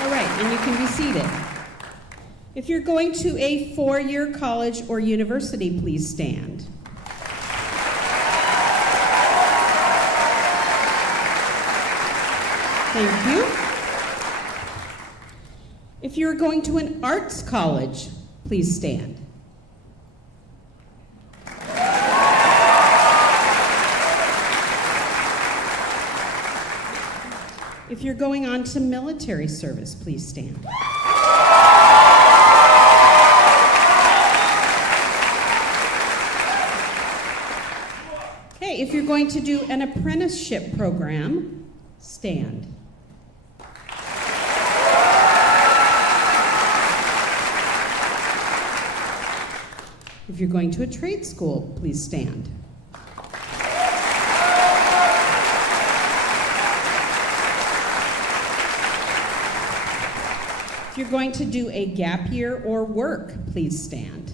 All right, and you can be seated. If you're going to a four-year college or university, please stand. Thank you. If you're going to an arts college, please stand. If you're going on to military service, please stand. Okay, if you're going to do an apprenticeship program, stand. If you're going to a trade school, please stand. If you're going to do a gap year or work, please stand.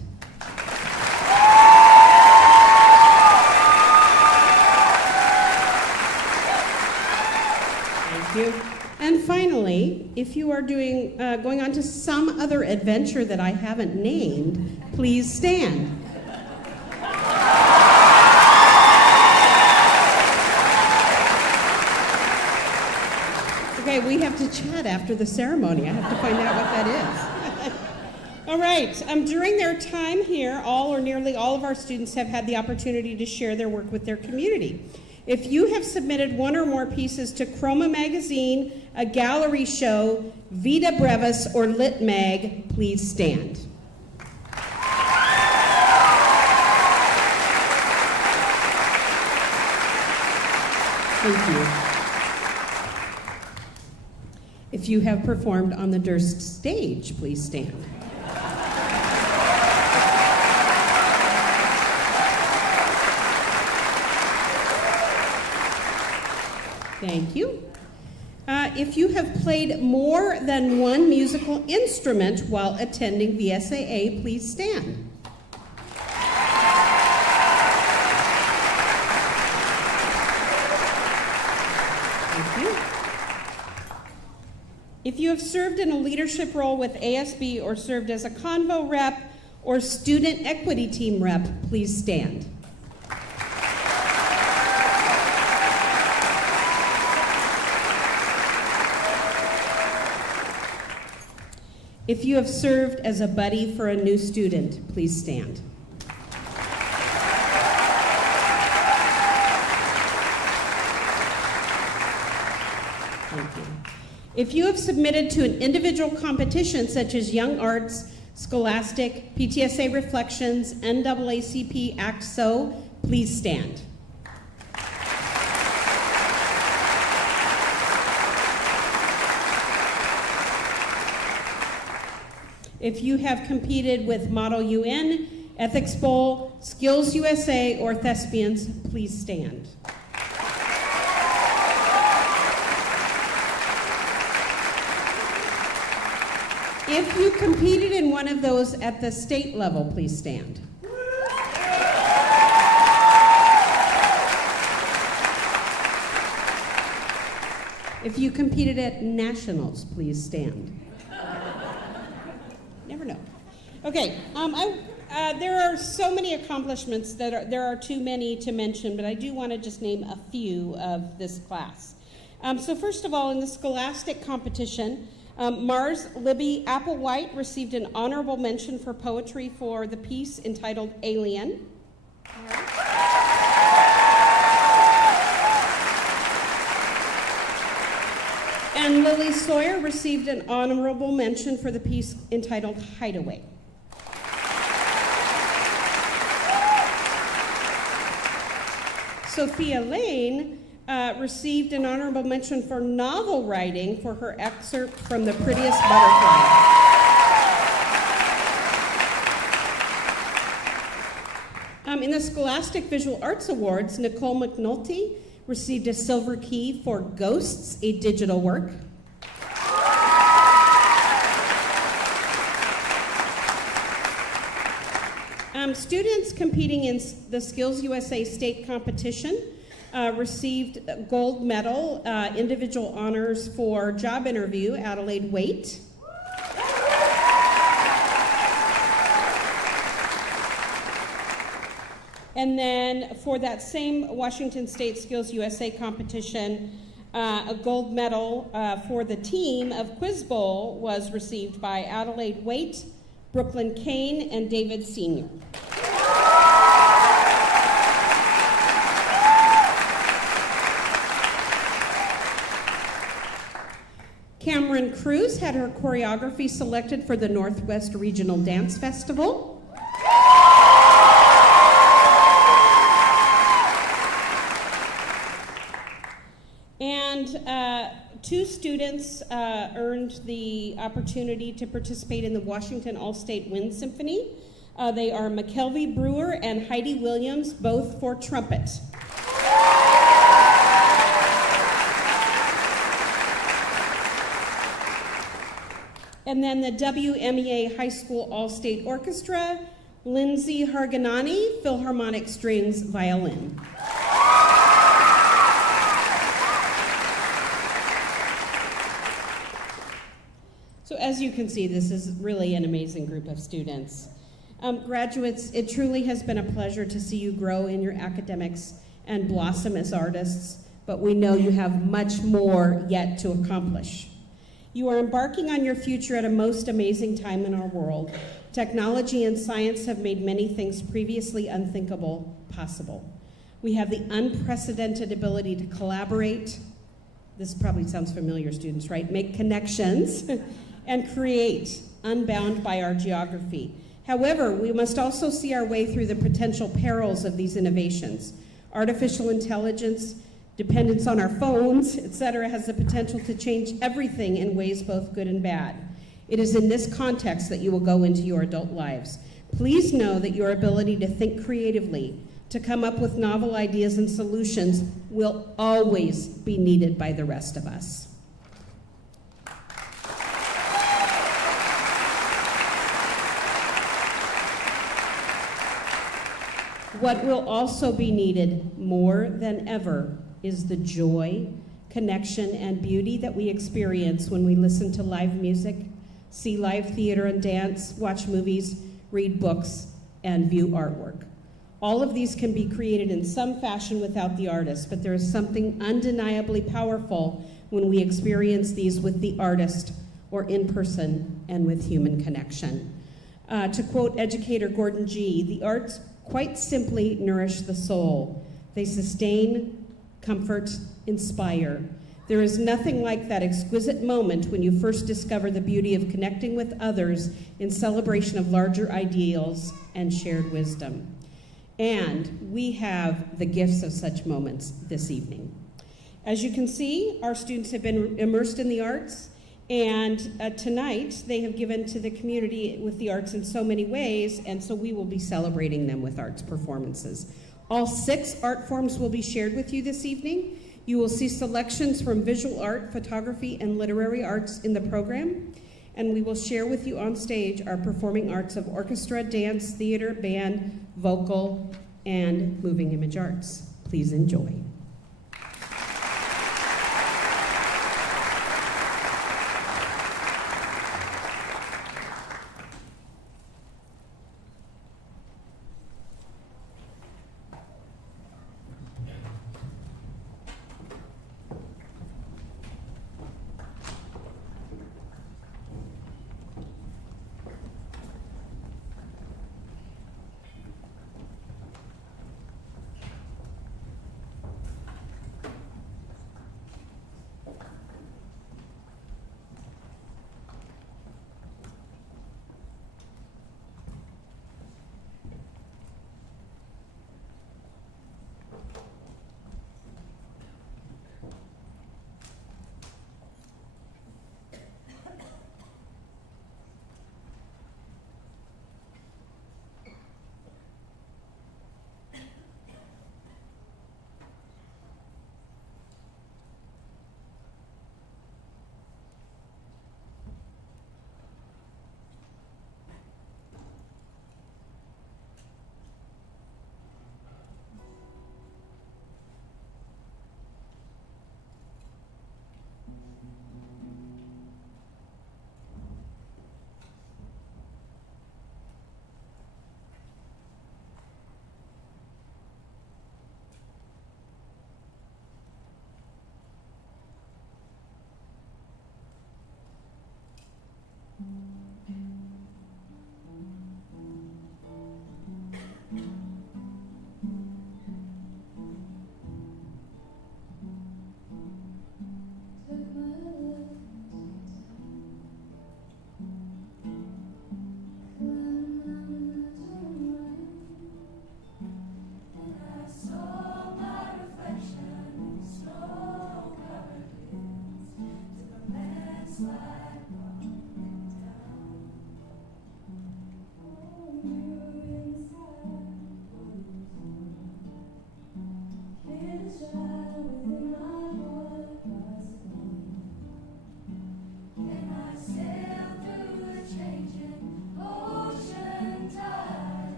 Thank you. And finally, if you are going on to some other adventure that I haven't named, please stand. Okay, we have to chat after the ceremony. I have to find out what that is. All right, during their time here, all or nearly all of our students have had the opportunity to share their work with their community. If you have submitted one or more pieces to Chroma Magazine, a gallery show, Vita Brevis, or Lit Mag, please stand. Thank you. If you have performed on the Durst stage, please stand. Thank you. If you have played more than one musical instrument while attending VSAA, please stand. Thank you. If you have served in a leadership role with ASB or served as a convo rep or student equity team rep, please stand. If you have served as a buddy for a new student, please stand. Thank you. If you have submitted to an individual competition such as Young Arts, Scholastic, PTSA Reflections, NAACP Act So, please stand. If you have competed with Model UN, Ethics Bowl, Skills USA, or Thespians, please stand. If you competed in one of those at the state level, please stand. If you competed at nationals, please stand. Never know. Okay, there are so many accomplishments that there are too many to mention, but I do want to just name a few of this class. So first of all, in the Scholastic competition, Mars Libby Applewhite received an honorable mention for poetry for the piece entitled Alien. And Lily Sawyer received an honorable mention for the piece entitled Hideaway. Sophia Lane received an honorable mention for novel writing for her excerpt from The Prettiest Butterfly. In the Scholastic Visual Arts Awards, Nicole McNulty received a Silver Key for Ghosts, a digital work. Students competing in the Skills USA state competition received a gold medal, individual honors for job interview, Adelaide Waite. And then for that same Washington State Skills USA competition, a gold medal for the team of Quiz Bowl was received by Adelaide Waite, Brooklyn Kane, and David Sr. Cameron Cruz had her choreography selected for the Northwest Regional Dance Festival. And two students earned the opportunity to participate in the Washington All-State Wind Symphony. They are McKelvey Brewer and Heidi Williams, both for trumpet. And then the WMEA High School All-State Orchestra, Lindsay Harganani, Philharmonic Strings Violin. So as you can see, this is really an amazing group of students. Graduates, it truly has been a pleasure to see you grow in your academics and blossom as artists, but we know you have much more yet to accomplish. You are embarking on your future at a most amazing time in our world. Technology and science have made many things previously unthinkable possible. We have the unprecedented ability to collaborate. This probably sounds familiar, students, right? Make connections and create, unbound by our geography. However, we must also see our way through the potential perils of these innovations. Artificial intelligence, dependence on our phones, etc., has the potential to change everything in ways both good and bad. It is in this context that you will go into your adult lives. Please know that your ability to think creatively, to come up with novel ideas and solutions, will always be needed by the rest of us. What will also be needed more than ever is the joy, connection, and beauty that we experience when we listen to live music, see live theater and dance, watch movies, read books, and view artwork. All of these can be created in some fashion without the artist, but there is something undeniably powerful when we experience these with the artist or in person and with human connection. To quote educator Gordon G., the arts quite simply nourish the soul. They sustain, comfort, inspire. There is nothing like that exquisite moment when you first discover the beauty of connecting with others in celebration of larger ideals and shared wisdom. And we have the gifts of such moments this evening. As you can see, our students have been immersed in the arts, and tonight they have given to the community with the arts in so many ways, and so we will be celebrating them with arts performances. All 6 art forms will be shared with you this evening. You will see selections from visual art, photography, and literary arts in the program, and we will share with you on stage our performing arts of orchestra, dance, theater, band, vocal, and moving image arts. Please enjoy.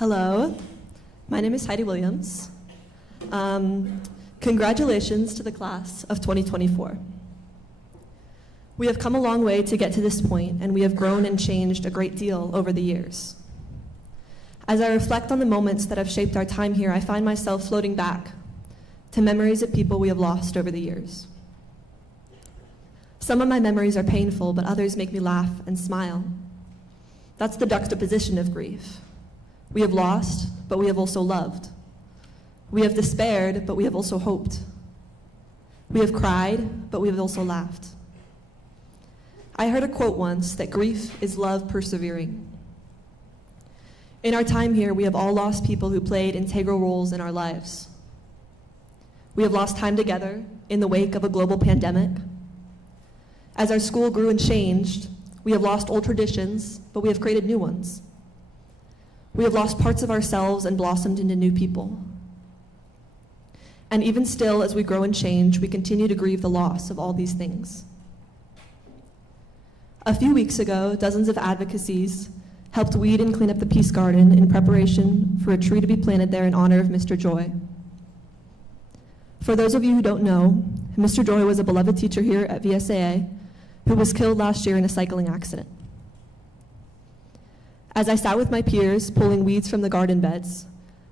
Hello, my name is Heidi Williams. Congratulations to the class of 2024. We have come a long way to get to this point, and we have grown and changed a great deal over the years. As I reflect on the moments that have shaped our time here, I find myself floating back to memories of people we have lost over the years. Some of my memories are painful, but others make me laugh and smile. That's the juxtaposition of grief. We have lost, but we have also loved. We have despaired, but we have also hoped. We have cried, but we have also laughed. I heard a quote once that grief is love persevering. In our time here, we have all lost people who played integral roles in our lives. We have lost time together in the wake of a global pandemic. As our school grew and changed, we have lost old traditions, but we have created new ones. We have lost parts of ourselves and blossomed into new people. And even still, as we grow and change, we continue to grieve the loss of all these things. A few weeks ago, dozens of advocacies helped weed and clean up the Peace Garden in preparation for a tree to be planted there in honor of Mr. Joy. For those of you who don't know, Mr. Joy was a beloved teacher here at VSAA who was killed last year in a cycling accident. As I sat with my peers pulling weeds from the garden beds,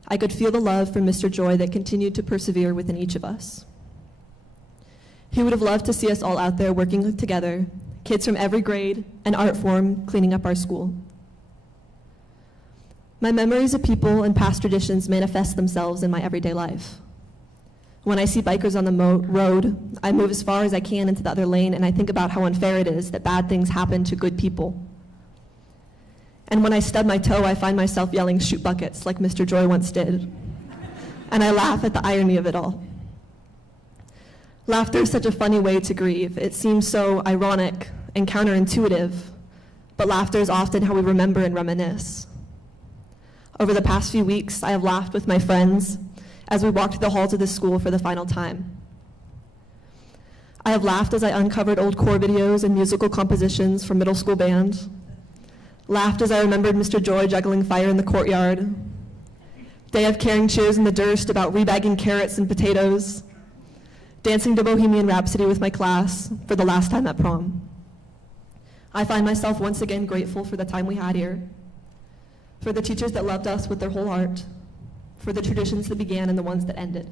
I could feel the love from Mr. Joy that continued to persevere within each of us. He would have loved to see us all out there working together, kids from every grade and art form cleaning up our school. My memories of people and past traditions manifest themselves in my everyday life. When I see bikers on the road, I move as far as I can into the other lane, and I think about how unfair it is that bad things happen to good people. And when I stub my toe, I find myself yelling "shoot buckets" like Mr. Joy once did. And I laugh at the irony of it all. Laughter is such a funny way to grieve. It seems so ironic and counterintuitive, but laughter is often how we remember and reminisce. Over the past few weeks, I have laughed with my friends as we walked the halls of this school for the final time. I have laughed as I uncovered old core videos and musical compositions from middle school band, laughed as I remembered Mr. Joy juggling fire in the courtyard, day of carrying chairs in the Durst about rebagging carrots and potatoes, dancing to Bohemian Rhapsody with my class for the last time at prom. I find myself once again grateful for the time we had here, for the teachers that loved us with their whole heart, for the traditions that began and the ones that ended.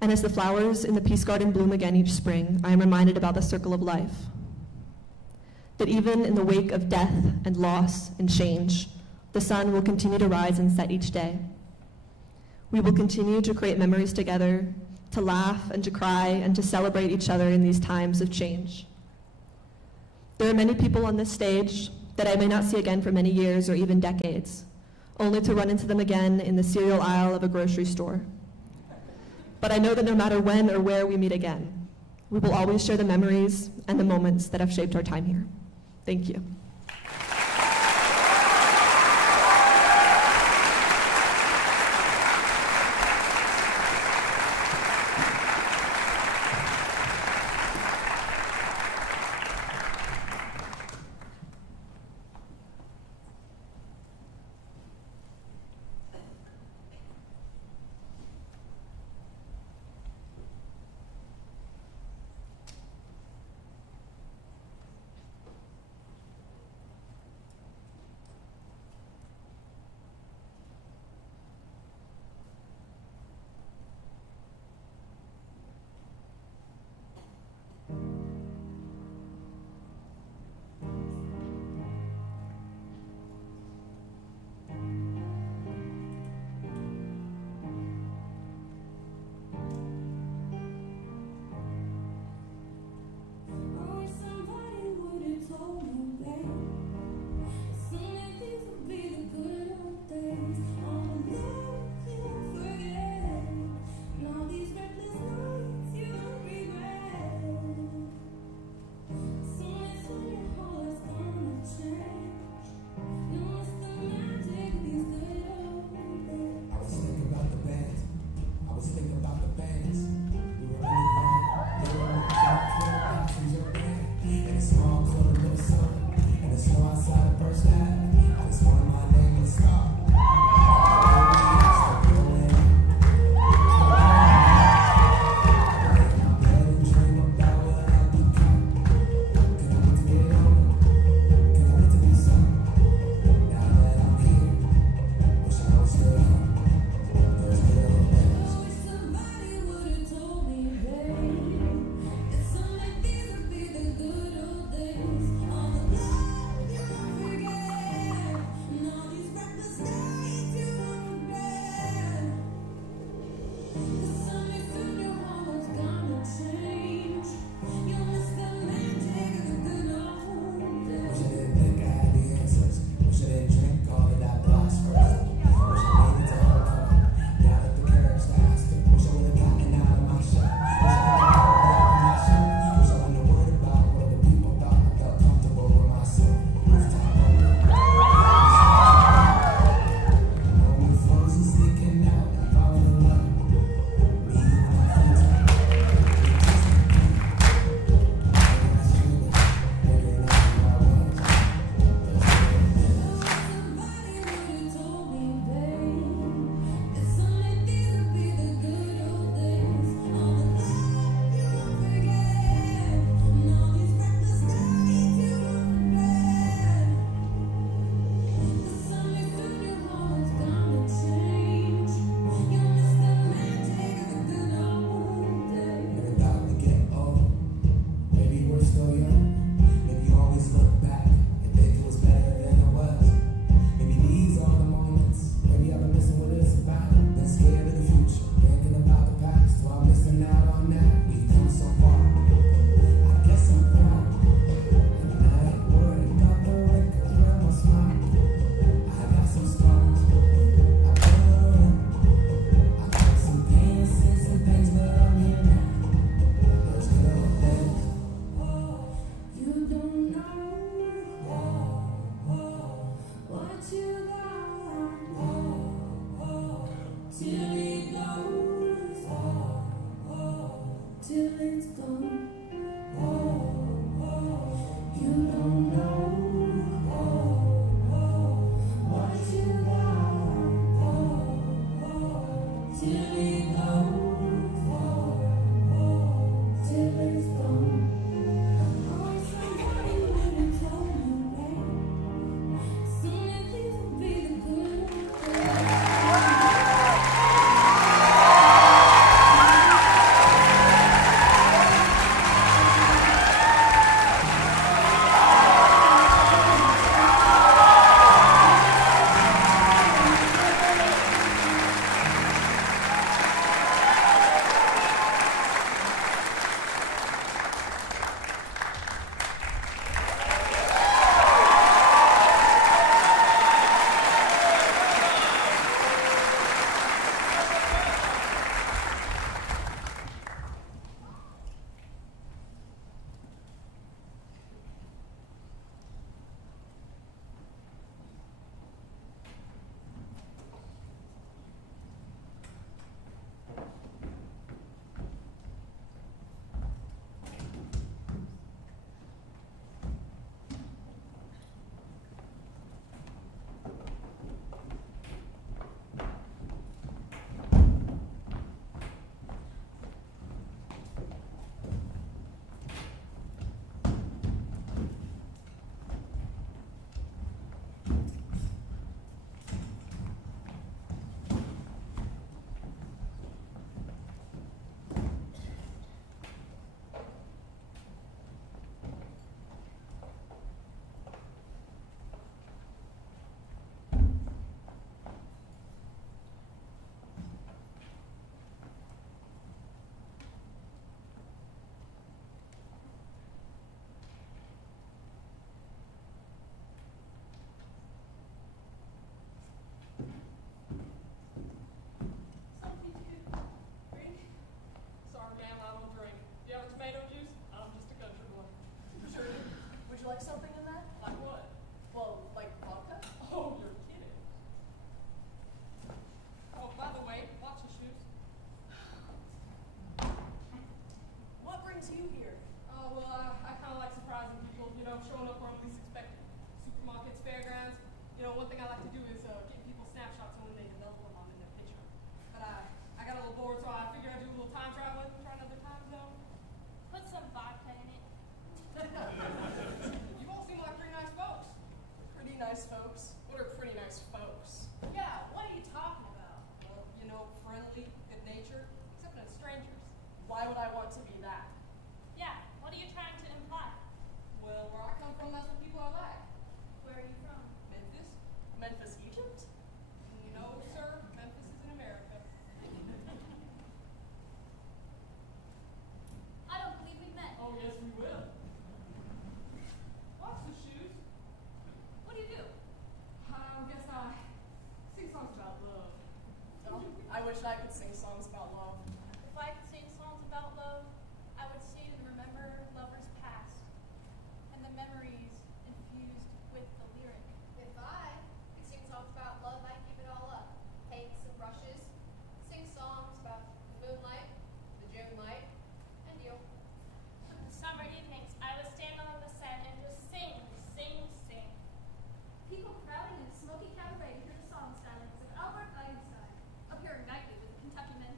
And as the flowers in the Peace Garden bloom again each spring, I am reminded about the circle of life. That even in the wake of death and loss and change, the sun will continue to rise and set each day. We will continue to create memories together, to laugh and to cry and to celebrate each other in these times of change. There are many people on this stage that I may not see again for many years or even decades, only to run into them again in the cereal aisle of a grocery store. But I know that no matter when or where we meet again, we will always share the memories and the moments that have shaped our time here. Thank you. nice folks? What are pretty nice folks? Yeah, what are you talking about? Well, you know, friendly, good-natured, except when it's strangers. Why would I want to be that? Yeah, what are you trying to imply? Well, where I come from, that's what people are like. Where are you from? Memphis? Memphis, Egypt? No, sir. Memphis is in America. I don't believe we've met. Oh, yes, we will. Watch the shoes. What do you do? Guess I sing songs about love. Oh, I wish I could sing songs about love. If I could sing songs about love, I would sing and remember lovers past, and the memories infused with the lyric. If I could sing songs about love, I'd give it all up. Take some brushes, sing songs about the moonlight, the June light, and you. Summer evenings, I would stand on the sand and just sing, sing, sing. People crowding in a smoky cabaret to hear the song stylings of Albert Einstein, appearing nightly with Kentucky men.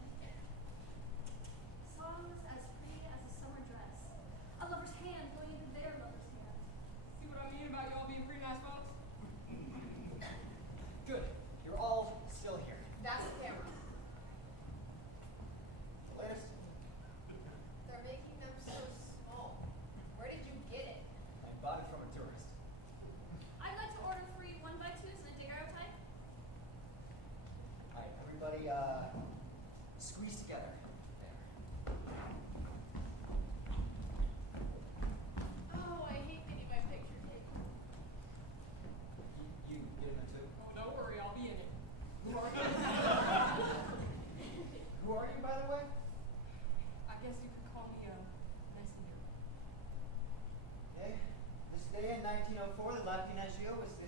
Songs as free as a summer dress, a lover's hand going into their lover's hand. See what I mean about y'all being pretty nice folks? Good. You're all still here. That's the camera. The latest? They're making them so small. Where did you get it? I bought it from a tourist. I'd like to order 3 1x2s and a daguerreotype. All right, everybody, squeeze together. There. Oh, I hate getting my picture taken. You get in it too. Oh, don't worry, I'll be in it. Who are you? Who are you, by the way? I guess you could call me, nice to meet you. Okay. This day in 1904, the Latinagio was the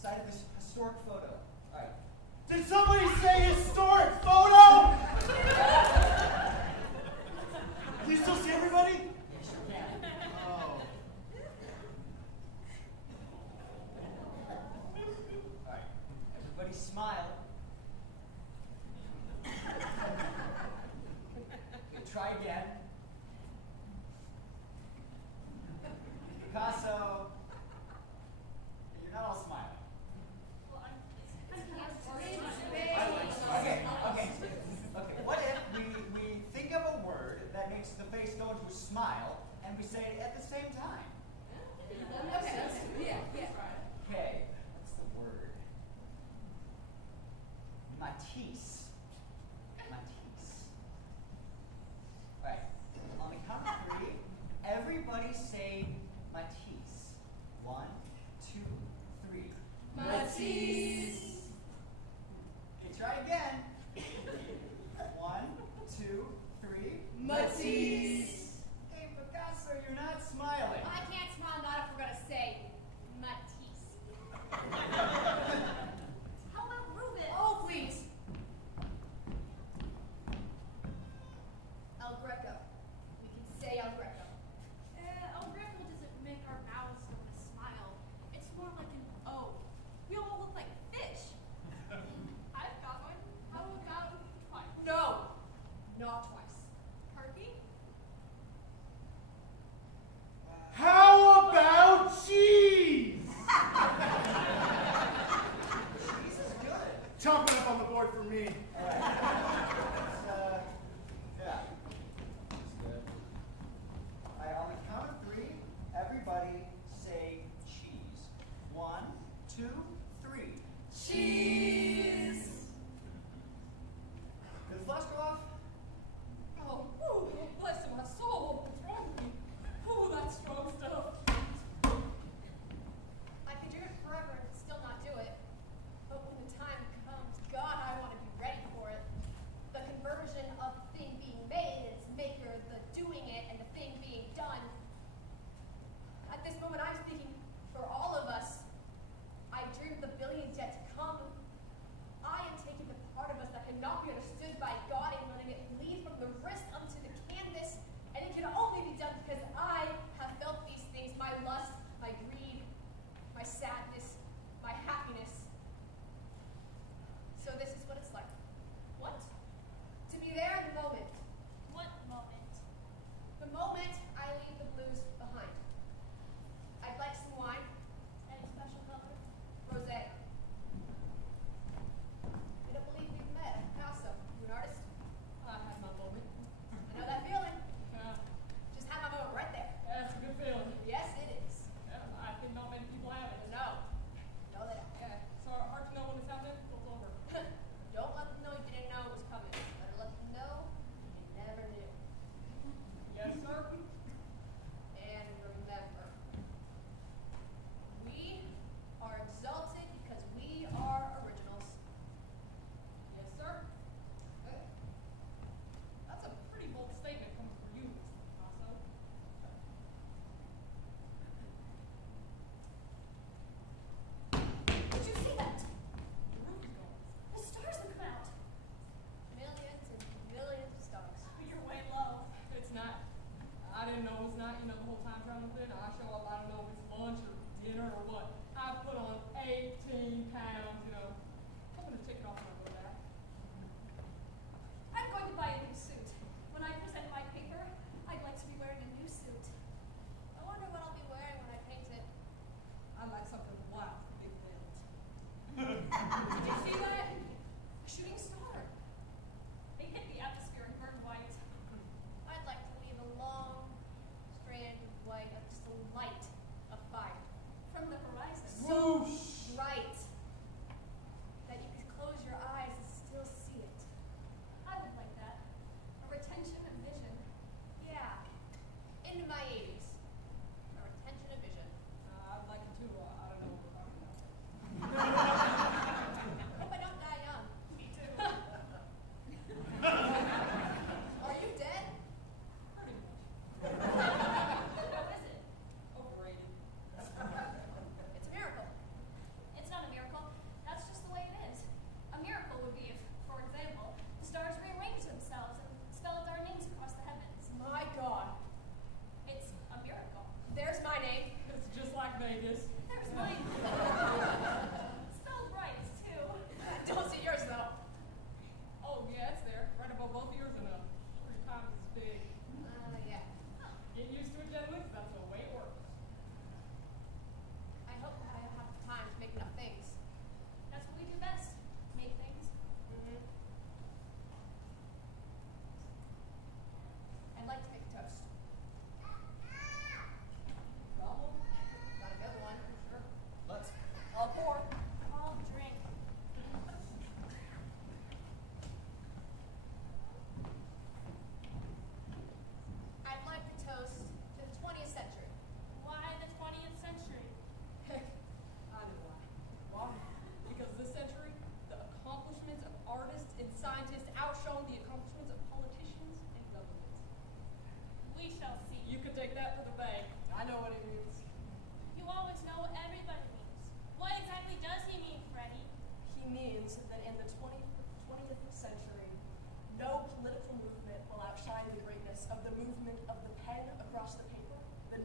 site of this historic photo. All right. Did somebody say historic photo? Can you still see everybody? Yes, you can. Oh. All right. Everybody smile. Okay, try again. Picasso. You're not all smiling. Well, Okay. What if we think of a word that makes the face go into a smile and we say it at the same time? Okay. Yeah. Okay, that's the word. Matisse. Matisse. All right. On the count of 3, everybody say Matisse. 1, 2, 3. Matisse. Okay, try again. 1, 2, 3. Matisse. Hey, Picasso, you're not smiling. I can't smile, not if we're gonna say Matisse. how about Rubens? Oh, please. El Greco. We can say El Greco. El Greco doesn't make our mouths want to smile. It's more like an O. We all look like fish. I've got one. How about twice? No, not twice. Turkey? How about cheese? Cheese is good. Chop it up on the board for me. All right. Yeah. That's good. All right, on the count of 3, everybody say cheese. 1, 2, 3. Cheese. Did the flash go off? Oh, whew, bless my soul. What's wrong with me? Oh, that's strong stuff. I could do it forever and still not do it. But when the time comes, God, I want to be ready for it.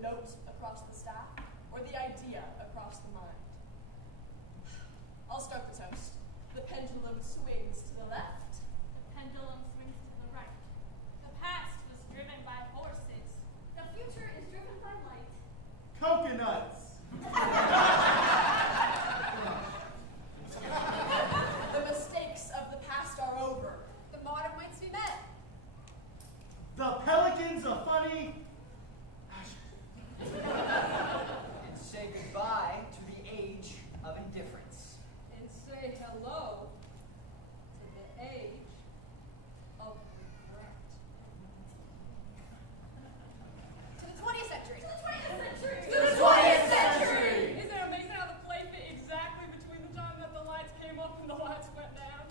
note across the staff, or the idea across the mind? I'll start the toast. The pendulum swings to the left. The pendulum swings to the right. The past was driven by horses. The future is driven by light. Coconuts. The mistakes of the past are over. The motto might be met. The pelicans are funny. And say goodbye to the age of indifference. And say hello to the age of regret. To the 20th century. To the 20th century! To the 20th century! Isn't it amazing how the play fit exactly between the time that the lights came up and the lights went down?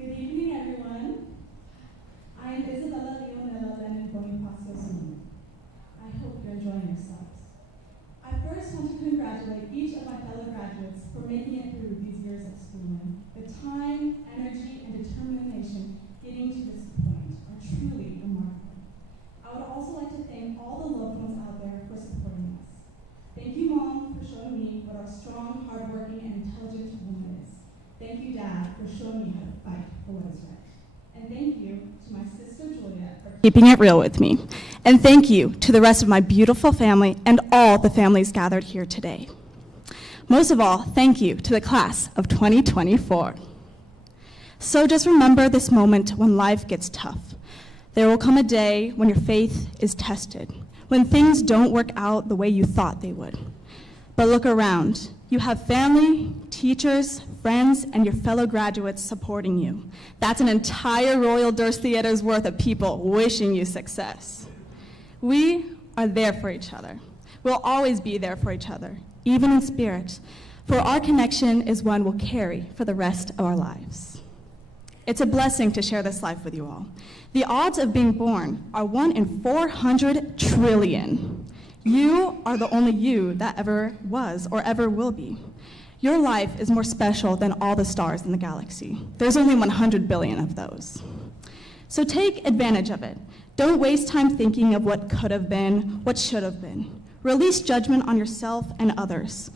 Good evening, everyone. I am Isabella Leonela Lenin Bonifacio Simon. I hope you're enjoying yourselves. I first want to congratulate each of my fellow graduates for making it through these years of schooling. The time, energy, and determination getting to this point are truly remarkable. I would also like to thank all the loved ones out there for supporting us. Thank you, Mom, for showing me what a strong, hardworking, and intelligent woman is. Thank you, Dad, for showing me how to fight for what is right. And thank you to my sister Julia for keeping it real with me. And thank you to the rest of my beautiful family and all the families gathered here today. Most of all, thank you to the class of 2024. So just remember this moment when life gets tough. There will come a day when your faith is tested, when things don't work out the way you thought they would. But look around. You have family, teachers, friends, and your fellow graduates supporting you. That's an entire Royal Durst Theater's worth of people wishing you success. We are there for each other. We'll always be there for each other, even in spirit, for our connection is one we'll carry for the rest of our lives. It's a blessing to share this life with you all. The odds of being born are 1 in 400 trillion. You are the only you that ever was or ever will be. Your life is more special than all the stars in the galaxy. There's only 100 billion of those. So take advantage of it. Don't waste time thinking of what could have been, what should have been. Release judgment on yourself and others.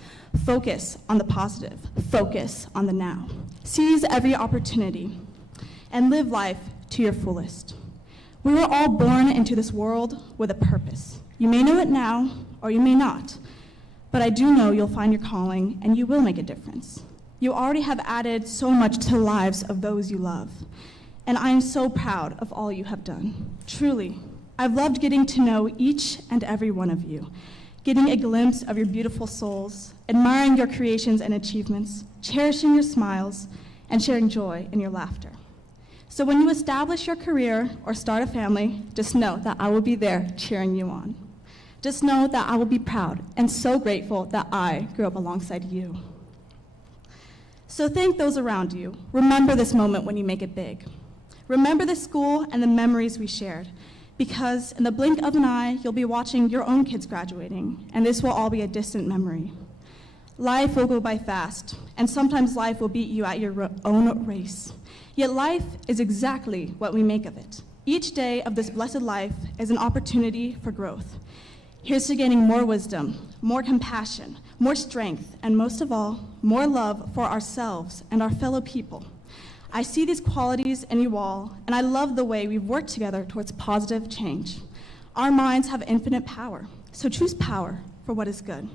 Focus on the positive. Focus on the now. Seize every opportunity and live life to your fullest. We were all born into this world with a purpose. You may know it now, or you may not, but I do know you'll find your calling and you will make a difference. You already have added so much to the lives of those you love, and I am so proud of all you have done. Truly, I've loved getting to know each and every one of you, getting a glimpse of your beautiful souls, admiring your creations and achievements, cherishing your smiles, and sharing joy in your laughter. So when you establish your career or start a family, just know that I will be there cheering you on. Just know that I will be proud and so grateful that I grew up alongside you. So thank those around you. Remember this moment when you make it big. Remember the school and the memories we shared, because in the blink of an eye, you'll be watching your own kids graduating, and this will all be a distant memory. Life will go by fast, and sometimes life will beat you at your own race. Yet life is exactly what we make of it. Each day of this blessed life is an opportunity for growth. Here's to gaining more wisdom, more compassion, more strength, and most of all, more love for ourselves and our fellow people. I see these qualities in you all, and I love the way we've worked together towards positive change. Our minds have infinite power, so choose power for what is good.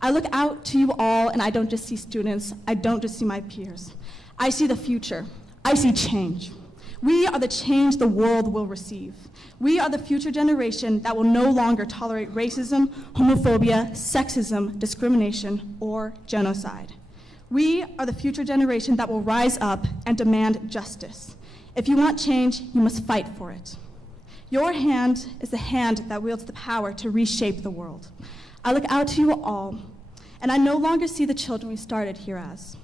I look out to you all, and I don't just see students, I don't just see my peers. I see the future. I see change. We are the change the world will receive. We are the future generation that will no longer tolerate racism, homophobia, sexism, discrimination, or genocide. We are the future generation that will rise up and demand justice. If you want change, you must fight for it. Your hand is the hand that wields the power to reshape the world. I look out to you all, and I no longer see the children we started here as.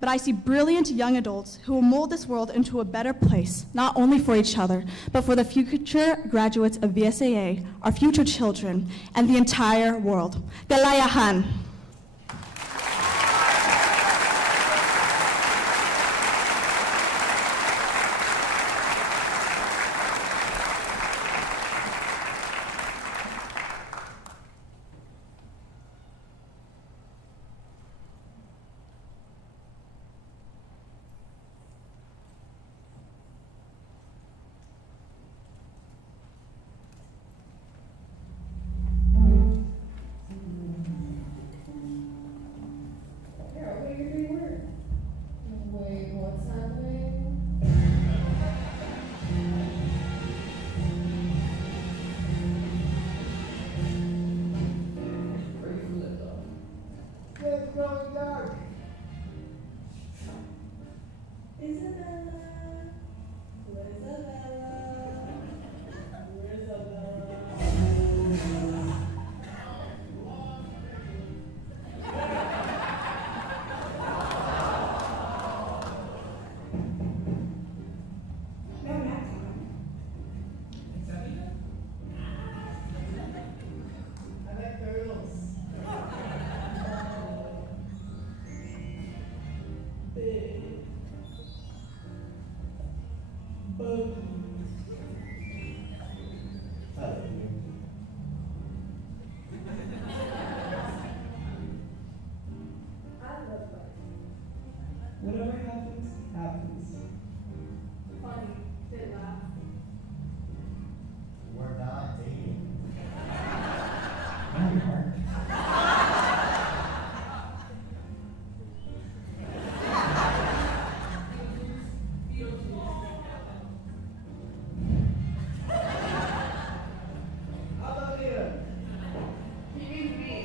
But I see brilliant young adults who will mold this world into a better place, not only for each other, but for the future graduates of VSAA, our future children, and the entire world. Galayahan! Wait, what's happening? Where you live, though? It's growing dark. Isabella, I like turtles. I love you. Whatever happens, happens. Funny, did laugh. We're not dating. No, we aren't. How about you? He means me.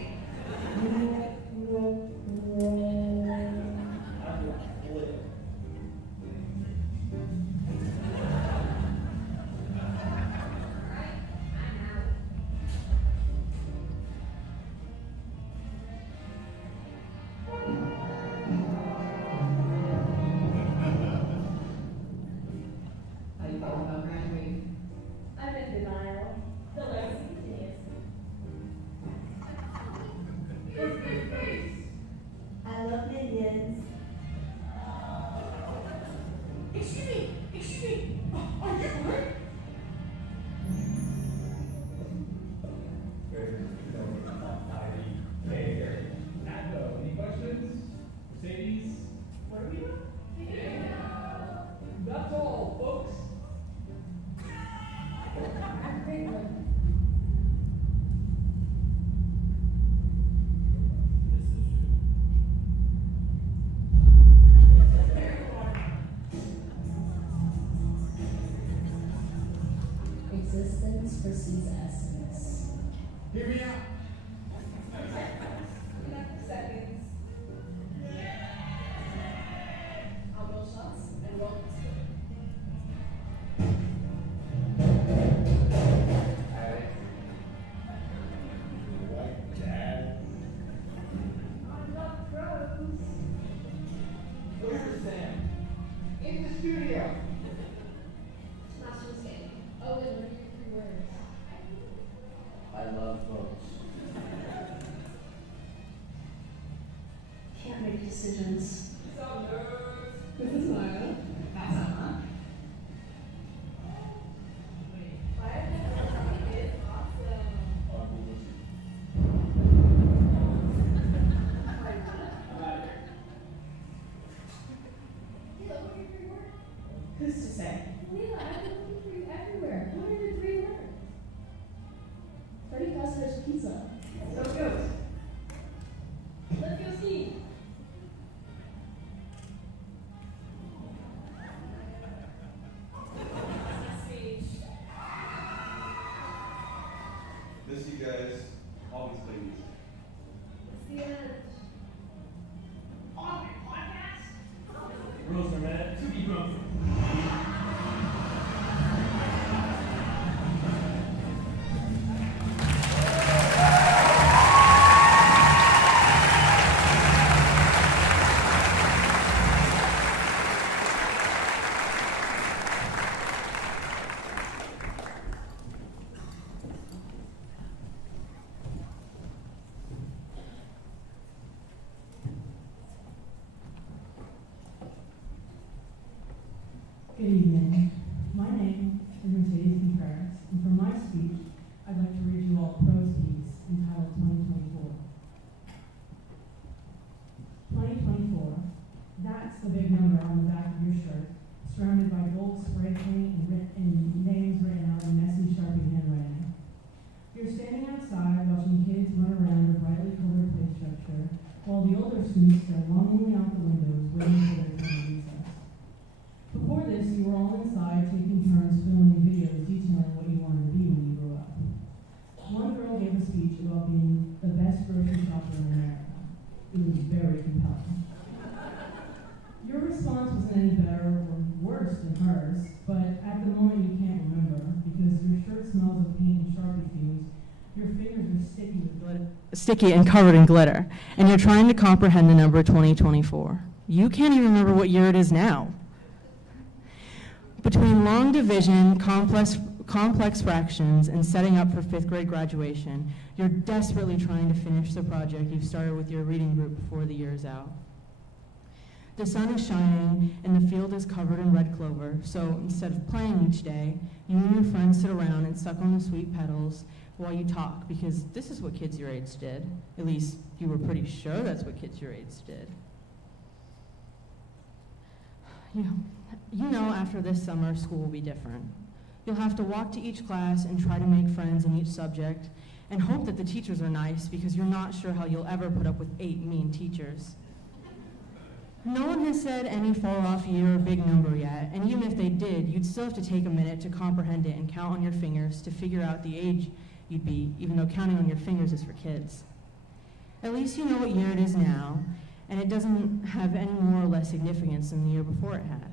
How you feel about graduating? I'm in denial. The legacy continues. I love minions. Excuse me. Are you hurt? Any questions? Mercedes? What are we doing? That's all, folks. Existence precedes essence. Hear me out. Seconds. I'll go shots and roll this way. I'm not pros. Where's Sam? In the studio. Master mistake. Oh, and what are your 3 words? I love folks. Miss you guys. Always play music. It's the end. On my podcast? Rules are met to be broken. Good evening. My name is Mercedes Contreras, and for my speech, I'd like to read you all a prose piece entitled 2024. 2024. That's the big number on the back of your shirt, surrounded by gold spray paint and names written out in messy Sharpie handwriting. You're standing outside watching kids run around a brightly colored play structure, while the older students stare longingly out the windows waiting for their turn to recess. Before this, you were all inside taking turns filming videos detailing what you wanted to be when you grew up. One girl gave a speech about being the best grocery shopper in America. It was very compelling. Your response wasn't any better or worse than hers, but at the moment you can't remember because your shirt smells of paint and Sharpie fumes, your fingers are sticky and covered in glitter, and you're trying to comprehend the number 2024. You can't even remember what year it is now. Between long division, complex fractions, and setting up for 5th grade graduation, you're desperately trying to finish the project you've started with your reading group before the year is out. The sun is shining, and the field is covered in red clover, so instead of playing each day, you and your friends sit around and suck on the sweet petals while you talk, because this is what kids your age did. At least you were pretty sure that's what kids your age did. You know after this summer, school will be different. You'll have to walk to each class and try to make friends in each subject and hope that the teachers are nice because you're not sure how you'll ever put up with 8 mean teachers. No one has said any far-off year or big number yet, and even if they did, you'd still have to take a minute to comprehend it and count on your fingers to figure out the age you'd be, even though counting on your fingers is for kids. At least you know what year it is now, and it doesn't have any more or less significance than the year before it had.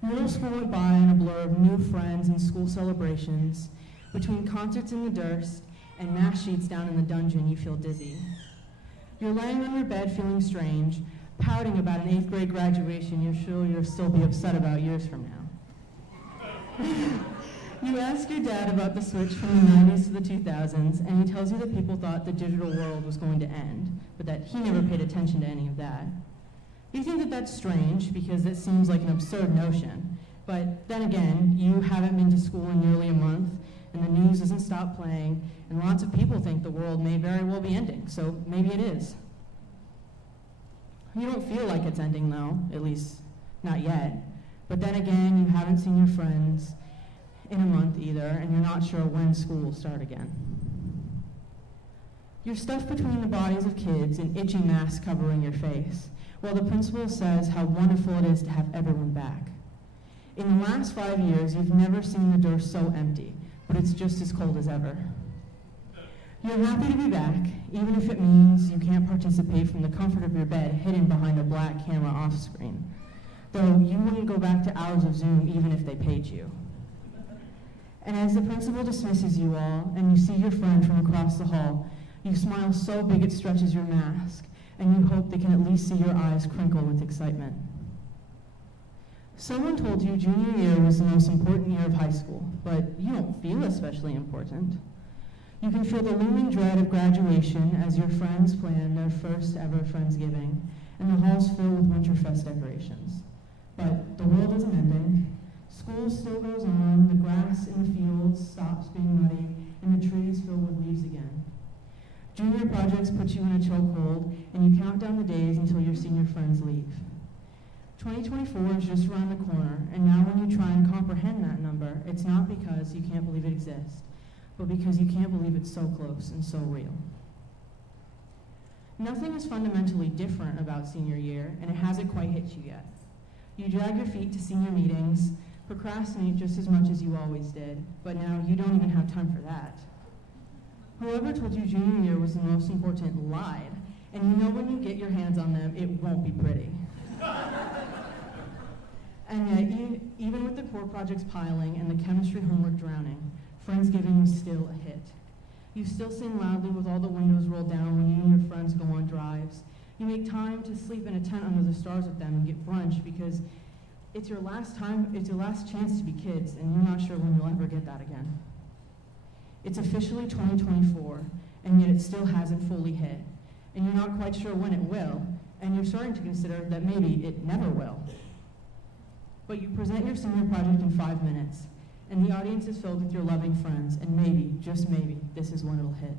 Middle school went by in a blur of new friends and school celebrations. Between concerts in the Durst and math sheets down in the dungeon, you feel dizzy. You're laying on your bed feeling strange, pouting about an 8th grade graduation you're sure you'll still be upset about years from now. You ask your dad about the switch from the 90s to the 2000s, and he tells you that people thought the digital world was going to end, but that he never paid attention to any of that. You think that that's strange because it seems like an absurd notion, but then again, you haven't been to school in nearly a month, and the news doesn't stop playing, and lots of people think the world may very well be ending, so maybe it is. You don't feel like it's ending though, at least not yet, but then again, you haven't seen your friends in a month either, and you're not sure when school will start again. You're stuffed between the bodies of kids and itchy masks covering your face, while the principal says how wonderful it is to have everyone back. In the last 5 years, you've never seen the Durst so empty, but it's just as cold as ever. You're happy to be back, even if it means you can't participate from the comfort of your bed hidden behind a black camera off screen, though you wouldn't go back to hours of Zoom even if they paid you. And as the principal dismisses you all, and you see your friend from across the hall, you smile so big it stretches your mask, and you hope they can at least see your eyes crinkle with excitement. Someone told you junior year was the most important year of high school, but you don't feel especially important. You can feel the looming dread of graduation as your friends plan their first ever Friendsgiving, and the halls fill with Winterfest decorations. But the world isn't ending. School still goes on, the grass in the fields stops being muddy, and the trees fill with leaves again. Junior projects put you in a chokehold, and you count down the days until your senior friends leave. 2024 is just around the corner, and now when you try and comprehend that number, it's not because you can't believe it exists, but because you can't believe it's so close and so real. Nothing is fundamentally different about senior year, and it hasn't quite hit you yet. You drag your feet to senior meetings, procrastinate just as much as you always did, but now you don't even have time for that. Whoever told you junior year was the most important lied, and you know when you get your hands on them, it won't be pretty. And yet, even with the core projects piling and the chemistry homework drowning, Friendsgiving was still a hit. You still sing loudly with all the windows rolled down when you and your friends go on drives. You make time to sleep in a tent under the stars with them and get brunch because it's your last chance to be kids, and you're not sure when you'll ever get that again. It's officially 2024, and yet it still hasn't fully hit. And you're not quite sure when it will, and you're starting to consider that maybe it never will. But you present your senior project in 5 minutes, and the audience is filled with your loving friends, and maybe, just maybe, this is when it'll hit.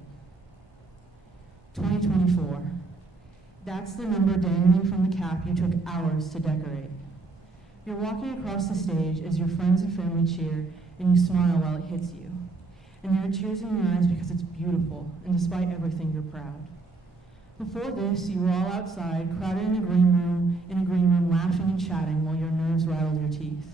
2024. That's the number dangling from the cap you took hours to decorate. You're walking across the stage as your friends and family cheer, and you smile while it hits you. And there are tears in your eyes because it's beautiful, and despite everything, you're proud. Before this, you were all outside, crowded in a green room, laughing and chatting while your nerves rattled your teeth.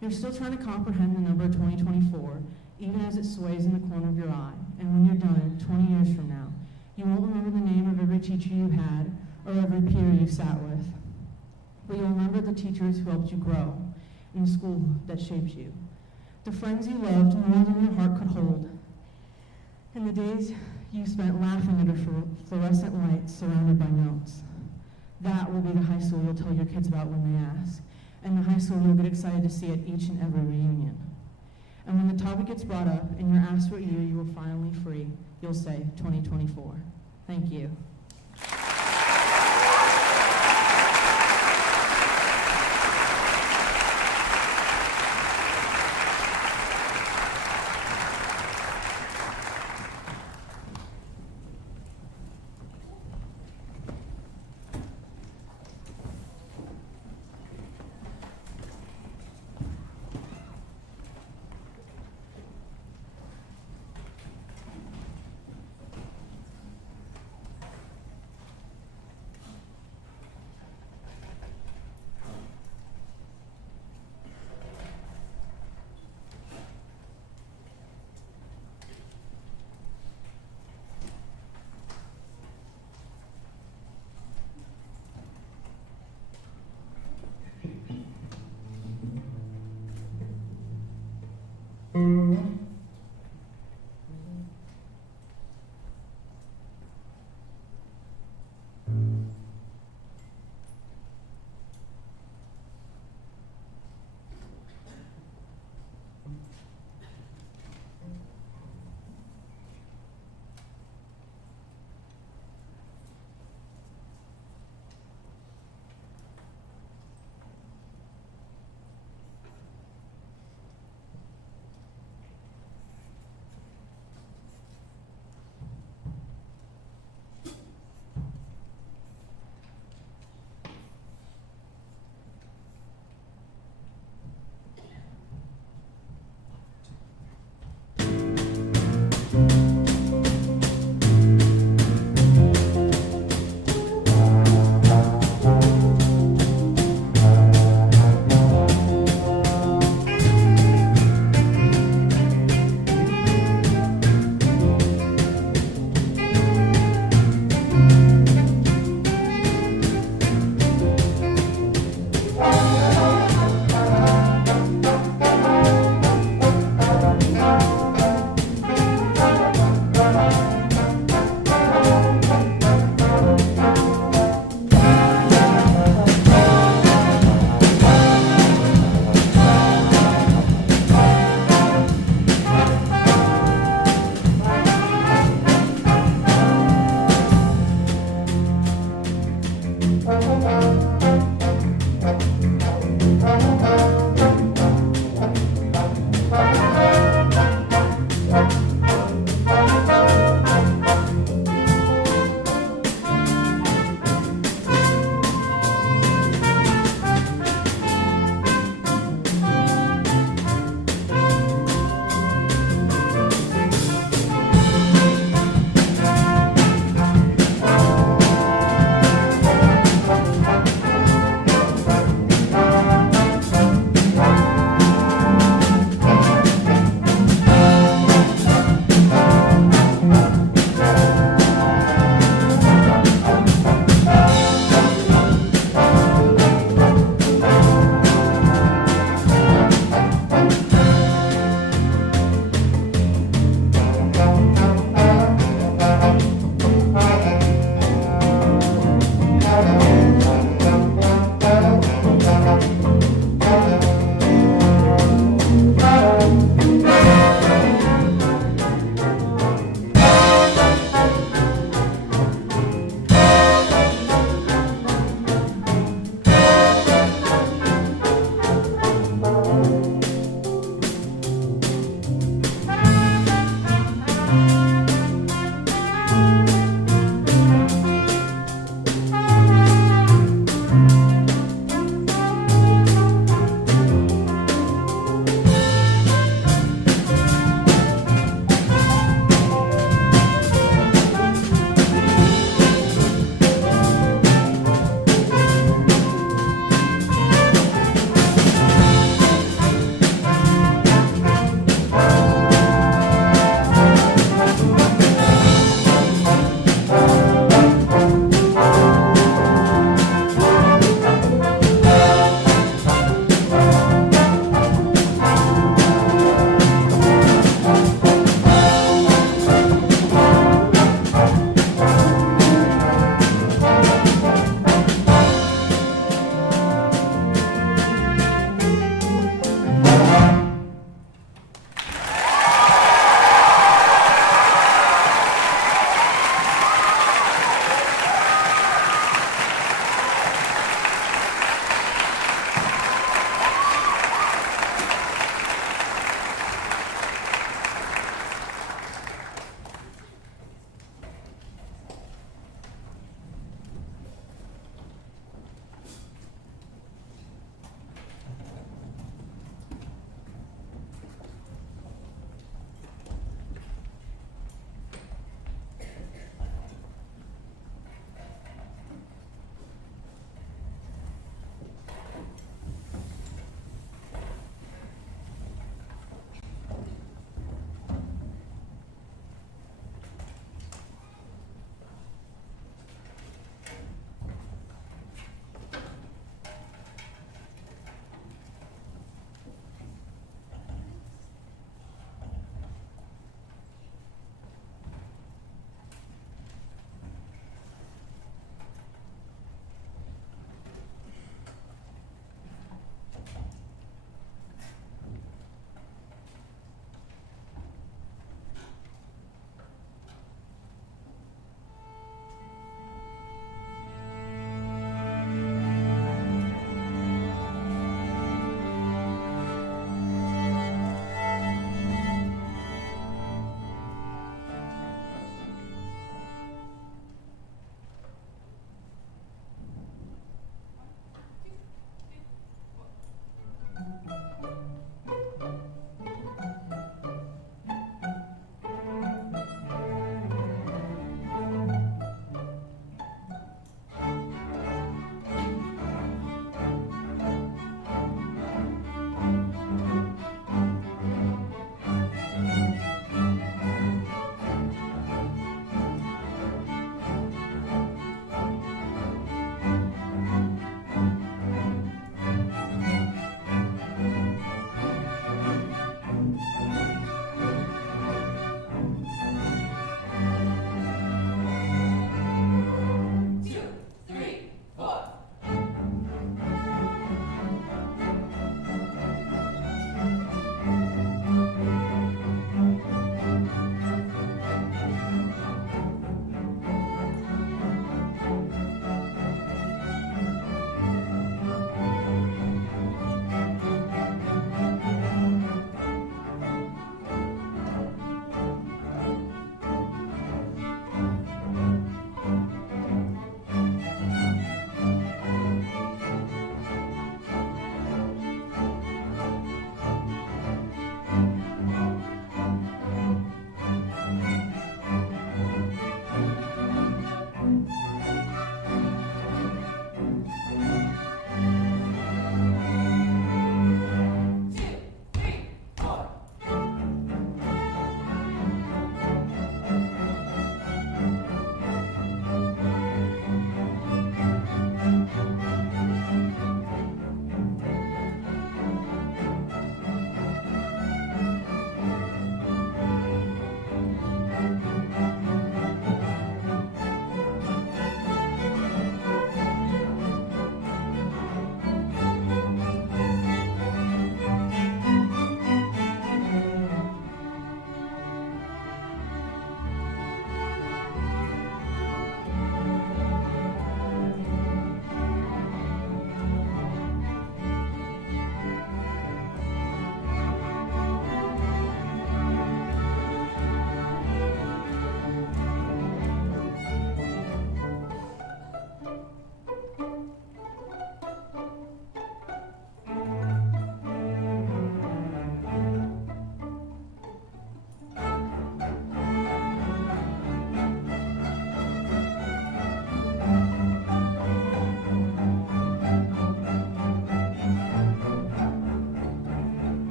You're still trying to comprehend the number 2024, even as it sways in the corner of your eye. And when you're done, 20 years from now, you won't remember the name of every teacher you had or every peer you sat with. But you'll remember the teachers who helped you grow and the school that shaped you. The friends you loved more than your heart could hold. And the days you spent laughing under fluorescent lights surrounded by notes. That will be the high school you'll tell your kids about when they ask, and the high school you'll get excited to see at each and every reunion. And when the topic gets brought up and you're asked what year you were finally free, you'll say 2024. Thank you.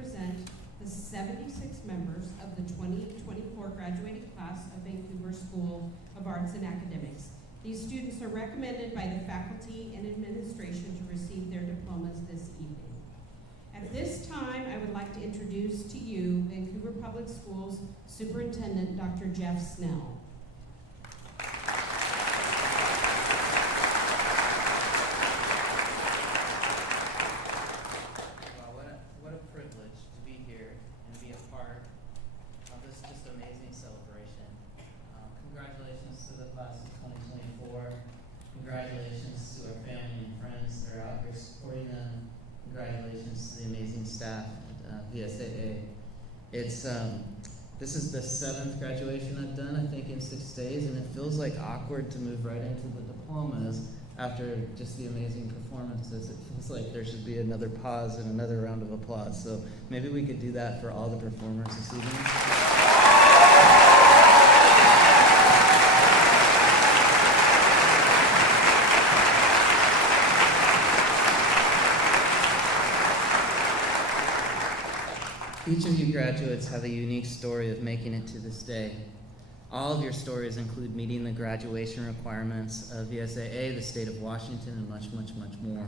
present the 76 members of the 2024 graduating class of Vancouver School of Arts and Academics. These students are recommended by the faculty and administration to receive their diplomas this evening. At this time, I would like to introduce to you Vancouver Public Schools Superintendent Dr. Jeff Snell. What a privilege to be here and be a part of this just amazing celebration. Congratulations to the class of 2024. Congratulations to our family and friends that are out here supporting them. Congratulations to the amazing staff at VSAA. This is the 7th graduation I've done, I think, in 6 days, and it feels like awkward to move right into the diplomas after just the amazing performances. It feels like there should be another pause and another round of applause. So maybe we could do that for all the performers this evening. Each of you graduates have a unique story of making it to this day. All of your stories include meeting the graduation requirements of VSAA, the state of Washington, and much, much, much more.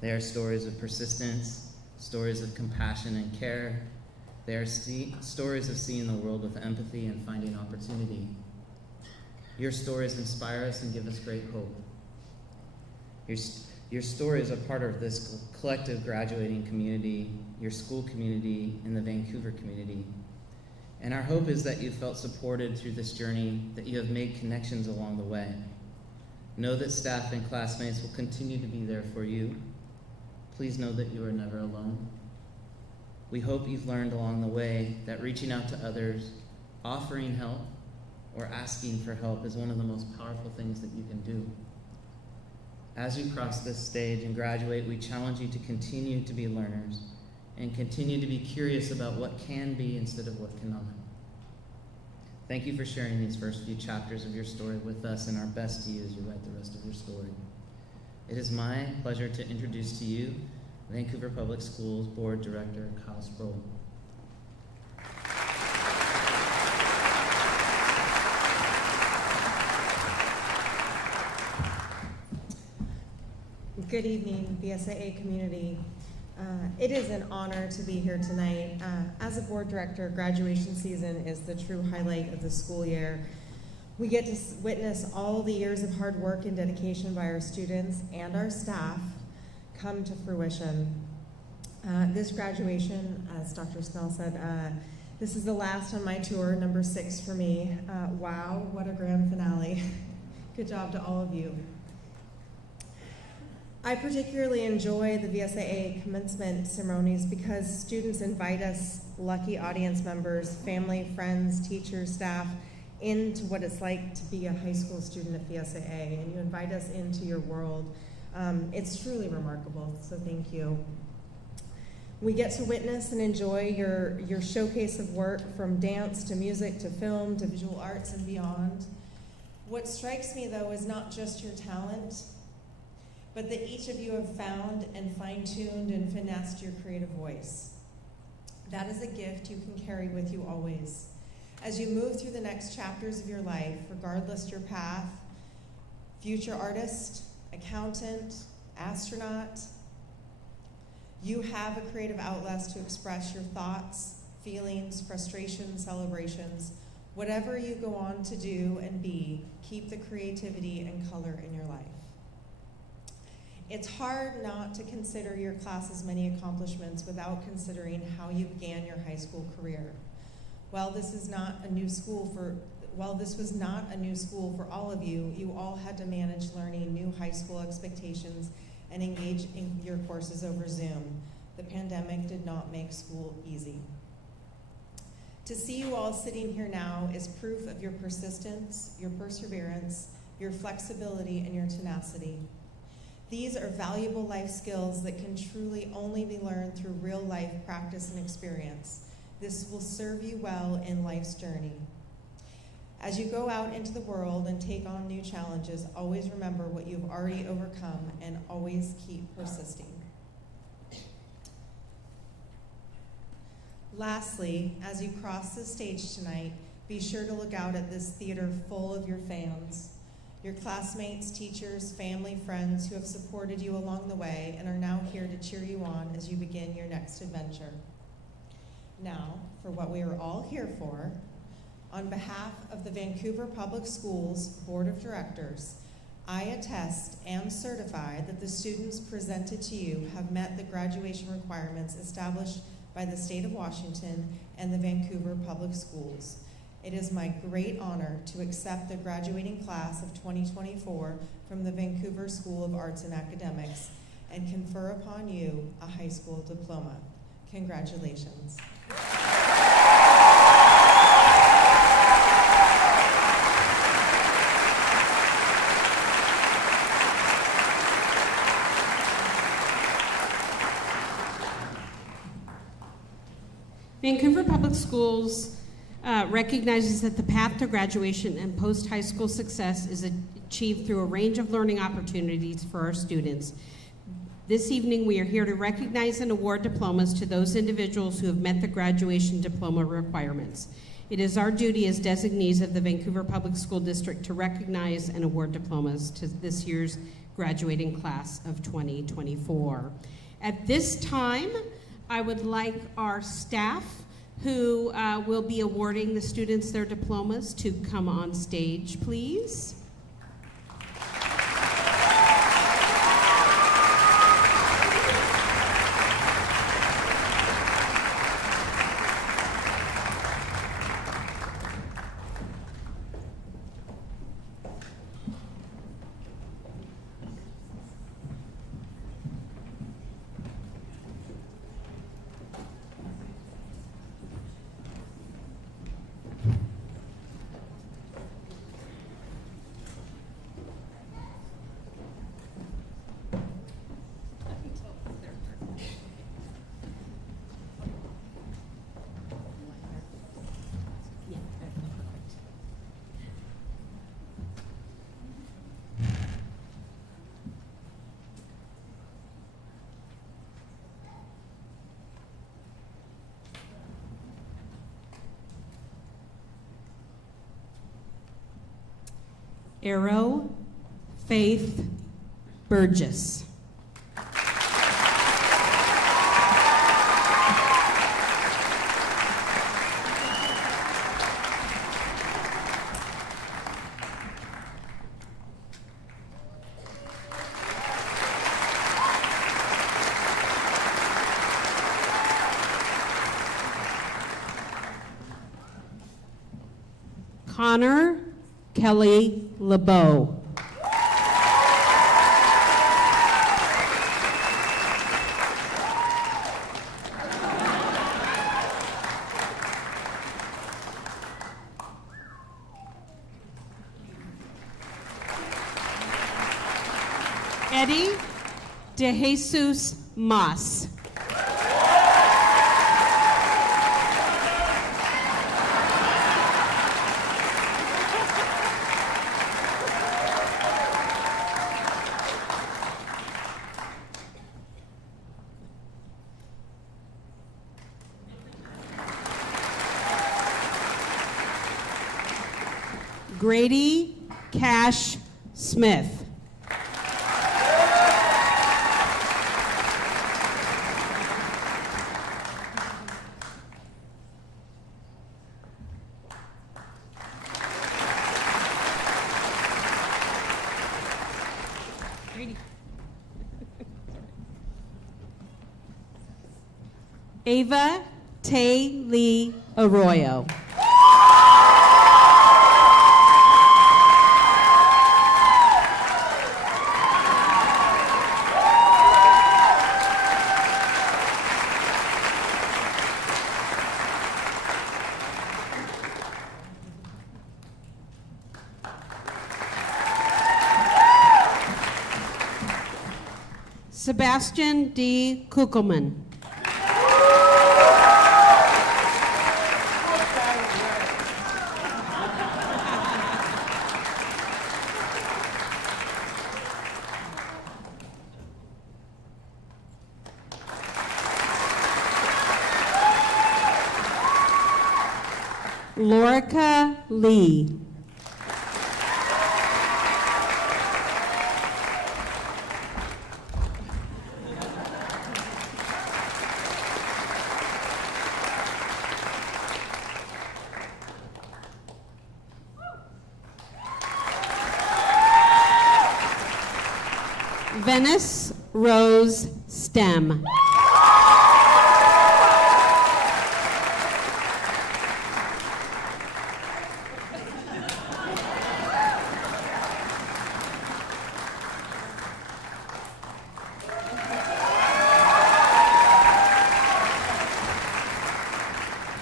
They are stories of persistence, stories of compassion and care. They are stories of seeing the world with empathy and finding opportunity. Your stories inspire us and give us great hope. Your stories are part of this collective graduating community, your school community, and the Vancouver community. And our hope is that you felt supported through this journey, that you have made connections along the way. Know that staff and classmates will continue to be there for you. Please know that you are never alone. We hope you've learned along the way that reaching out to others, offering help, or asking for help is one of the most powerful things that you can do. As you cross this stage and graduate, we challenge you to continue to be learners and continue to be curious about what can be instead of what cannot. Thank you for sharing these first few chapters of your story with us, and our best to you as you write the rest of your story. It is my pleasure to introduce to you Vancouver Public Schools Board Director Kyle Sproul. Good evening, VSAA community. It is an honor to be here tonight. As a board director, graduation season is the true highlight of the school year. We get to witness all the years of hard work and dedication by our students and our staff come to fruition. This graduation, as Dr. Snell said, this is the last on my tour, number 6 for me. Wow, what a grand finale. Good job to all of you. I particularly enjoy the VSAA commencement ceremonies because students invite us, lucky audience members, family, friends, teachers, staff, into what it's like to be a high school student at VSAA, and you invite us into your world. It's truly remarkable, so thank you. We get to witness and enjoy your showcase of work, from dance to music to film to visual arts and beyond. What strikes me, though, is not just your talent, but that each of you have found and fine-tuned and finessed your creative voice. That is a gift you can carry with you always. As you move through the next chapters of your life, regardless your path, future artist, accountant, astronaut, you have a creative outlet to express your thoughts, feelings, frustrations, celebrations. Whatever you go on to do and be, keep the creativity and color in your life. It's hard not to consider your class's many accomplishments without considering how you began your high school career. While this was not a new school for all of you, you all had to manage learning new high school expectations and engage in your courses over Zoom. The pandemic did not make school easy. To see you all sitting here now is proof of your persistence, your perseverance, your flexibility, and your tenacity. These are valuable life skills that can truly only be learned through real life practice and experience. This will serve you well in life's journey. As you go out into the world and take on new challenges, always remember what you've already overcome and always keep persisting. Lastly, as you cross the stage tonight, be sure to look out at this theater full of your fans, your classmates, teachers, family, friends who have supported you along the way and are now here to cheer you on as you begin your next adventure. Now, for what we are all here for, on behalf of the Vancouver Public Schools Board of Directors, I attest and certify that the students presented to you have met the graduation requirements established by the State of Washington and the Vancouver Public Schools. It is my great honor to accept the graduating class of 2024 from the Vancouver School of Arts and Academics and confer upon you a high school diploma. Congratulations. Vancouver Public Schools recognizes that the path to graduation and post-high school success is achieved through a range of learning opportunities for our students. This evening, we are here to recognize and award diplomas to those individuals who have met the graduation diploma requirements. It is our duty as designees of the Vancouver Public School District to recognize and award diplomas to this year's graduating class of 2024. At this time, I would like our staff who will be awarding the students their diplomas to come on stage, please. Arrow Faith Burgess. Connor Kelly LeBeau. Eddie De Jesus Mas. Grady Cash Smith. Ava Tay Lee Arroyo. Sebastian D. Kuckelman. Lorica Lee. Venice Rose Stem.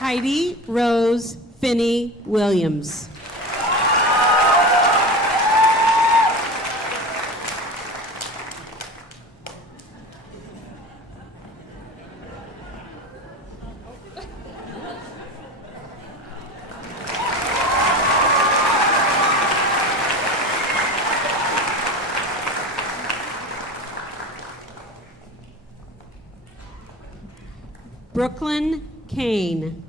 Heidi Rose Finney Williams. Brooklyn Kane.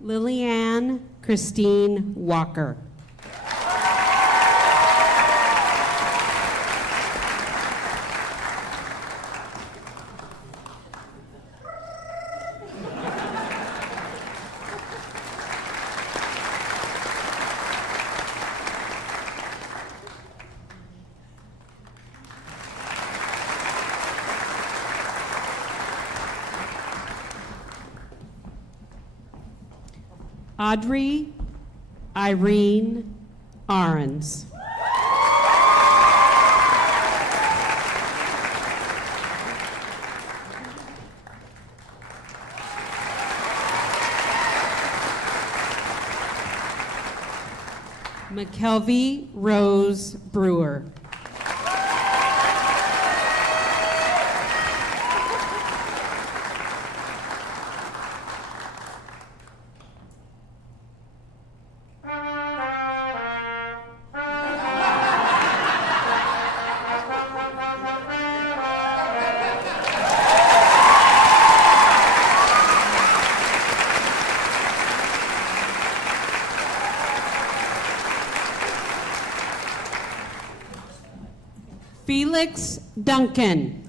Lillian Christine Walker. Audrey Irene Ahrens. McKelvey Rose Brewer. Felix Duncan.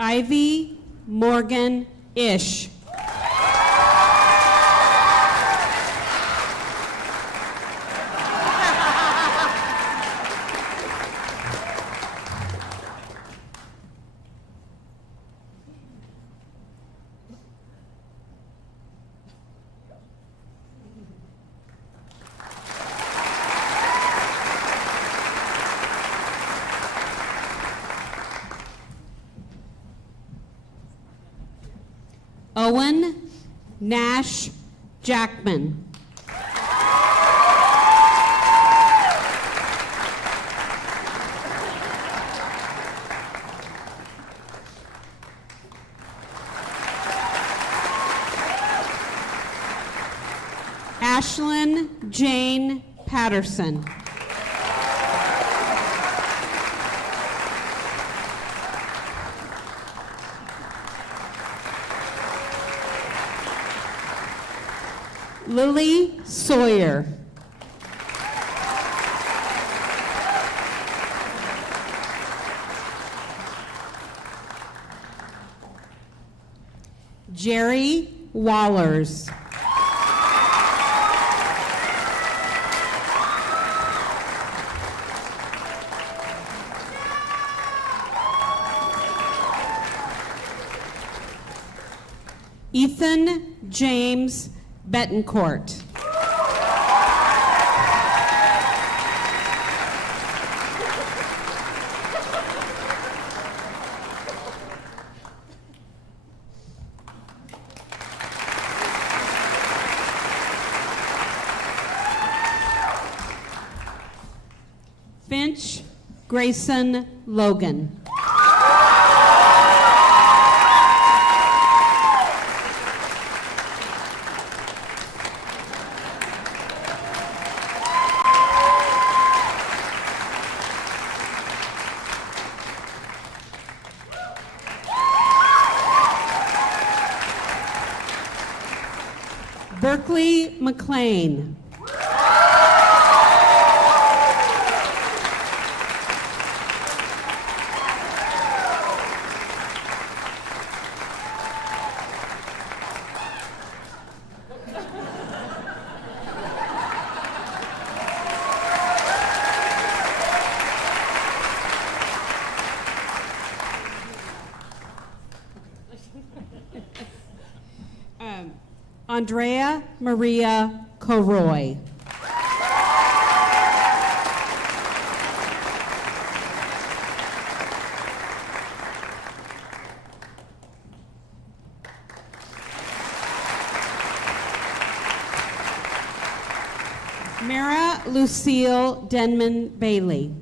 Ivy Morgan Ish. Owen Nash Jackman. Ashlyn Jane Patterson. Lily Sawyer. Jerry Wallers. Ethan James Betancourt. Finch Grayson Logan. Berkeley McLean. Andrea Maria Coroy. Mara Lucille Denman Bailey.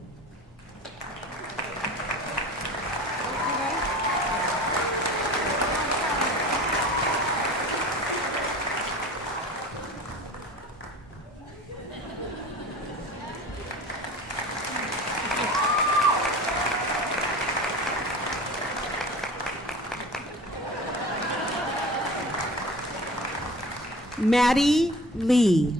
Maddie Lee.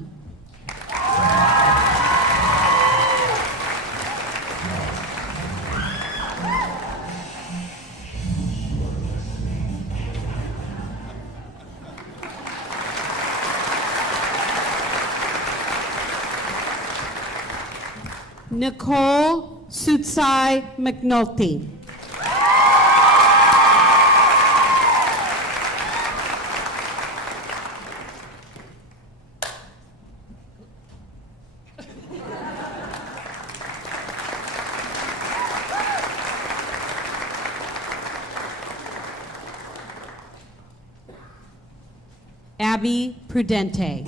Nicole Sutsai McNulty. Abby Prudente.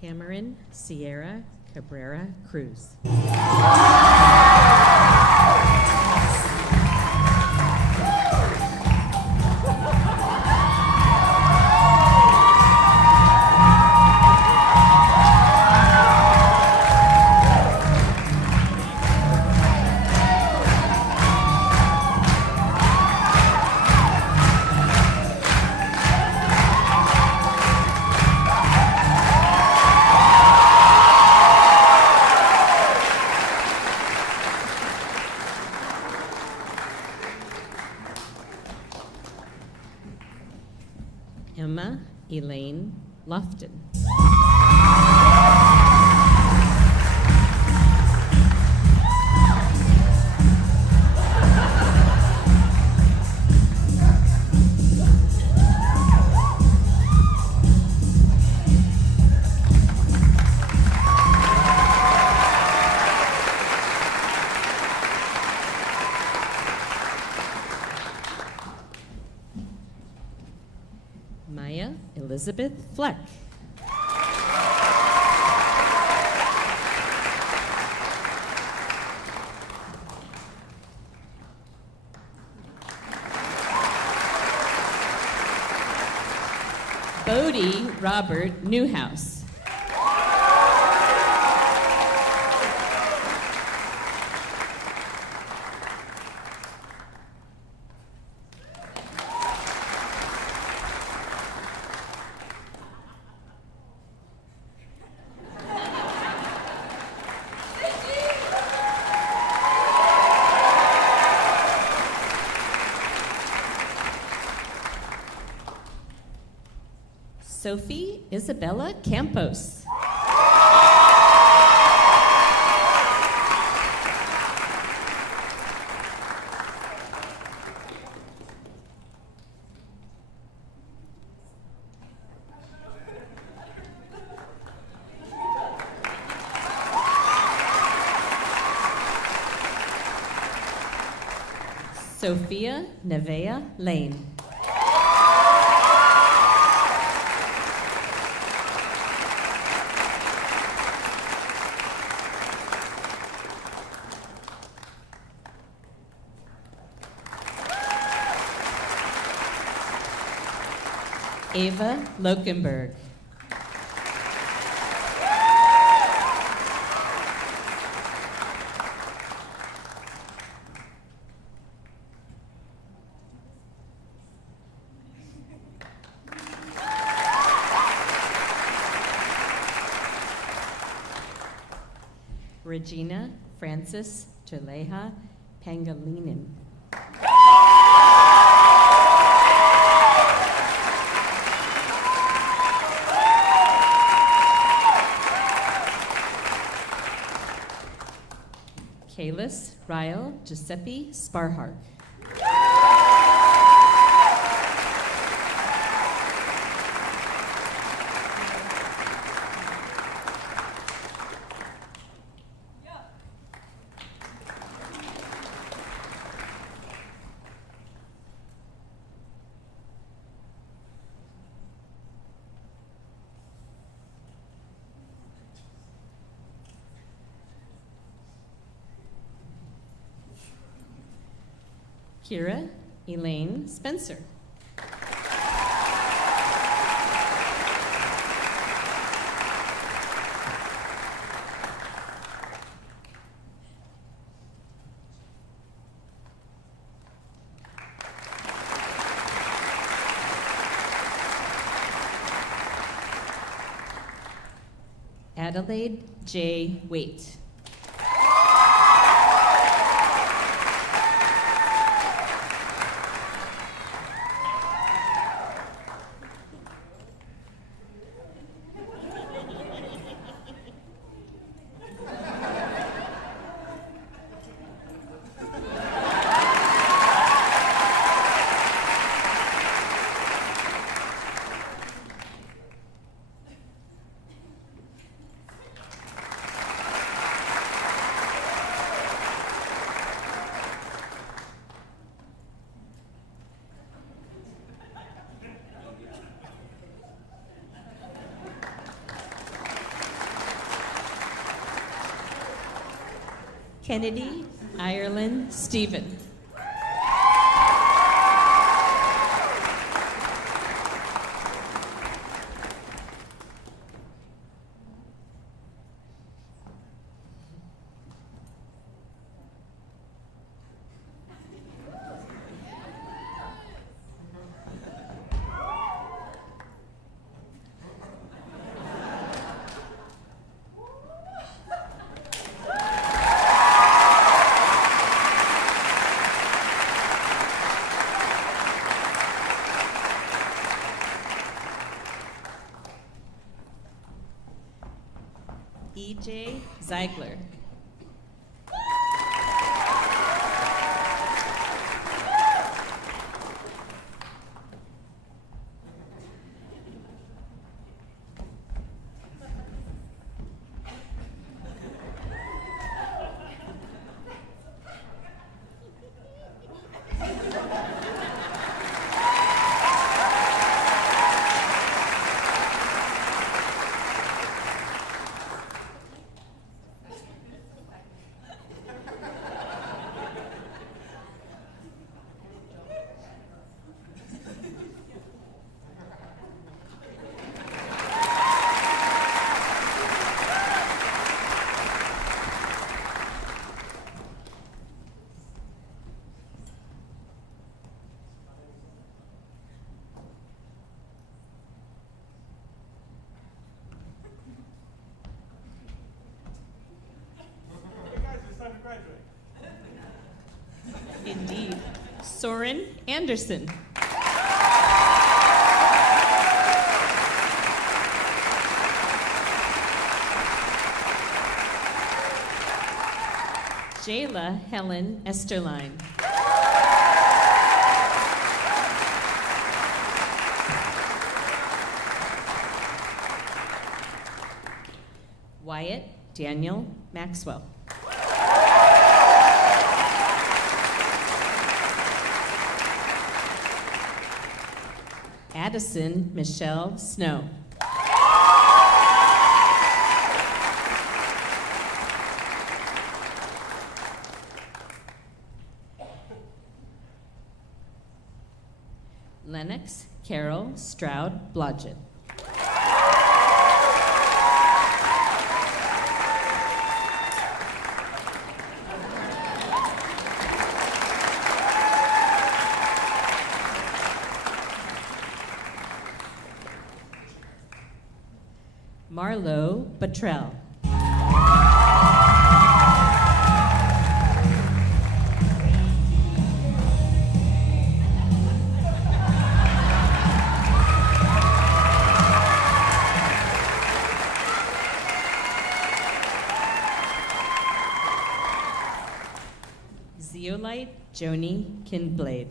Cameron Sierra Cabrera Cruz. Emma Elaine Lofton. Maya Elizabeth Fleck. Bodie Robert Newhouse. Sophie Isabella Campos. Sophia Nevea Lane. Ava Lokenberg. Regina Francis Terleja Pangilinan. Kalis Ryle Giuseppe Sparhark. Kira Elaine Spencer. Adelaide J. Waite. Kennedy Ireland Stephen. E.J. Zeigler. Indeed. Soren Anderson. Jayla Helen Esterline. Wyatt Daniel Maxwell. Addison Michelle Snow. Lennox Carol Stroud Blodgett. Marlo Buttrell. Zeolite Joni Kinblade.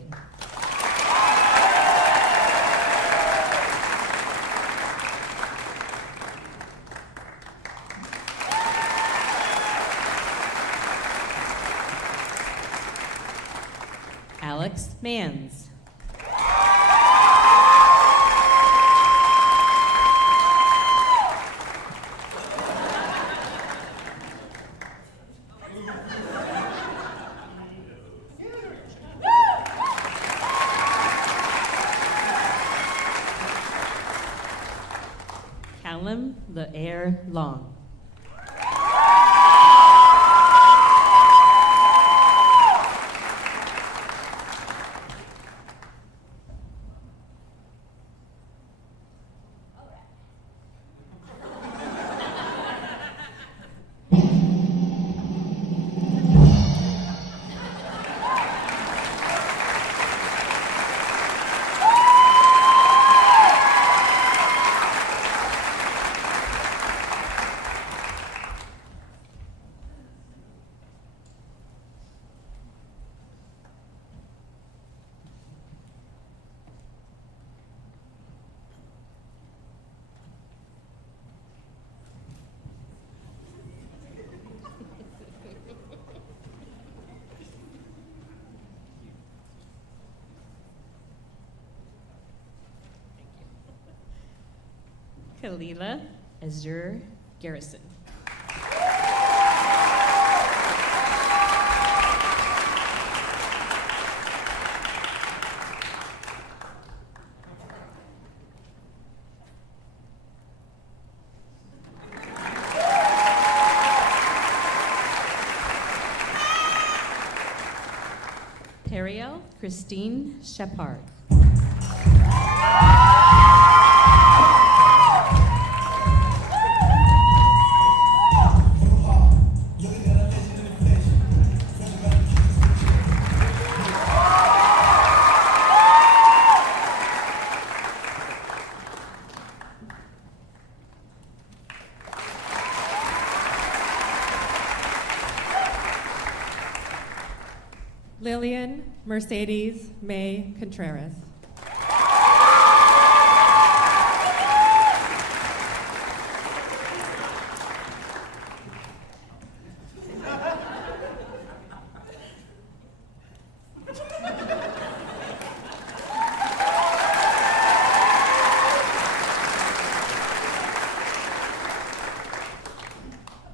Alex Manns. Callum Lair Long. Kalila Azure Garrison. Periel Christine Shepard. Lillian Mercedes May Contreras.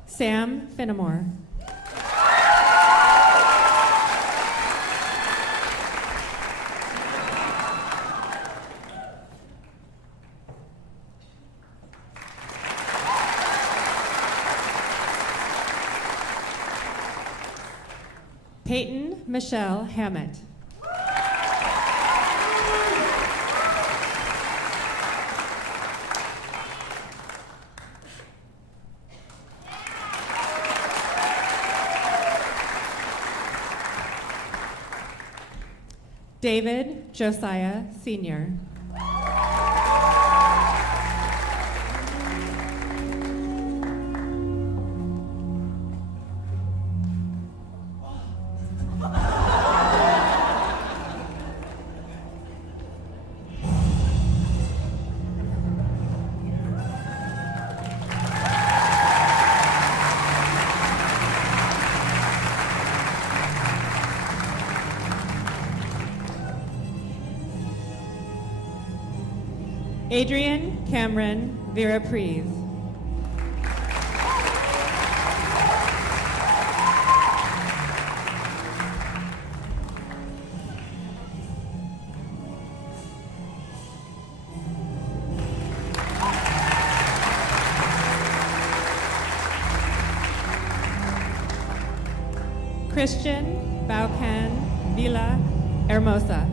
Sam Finnemore. Peyton Michelle Hammett. David Josiah Sr. Adrian Cameron Vera Prees. Christian Baucan Villa Hermosa.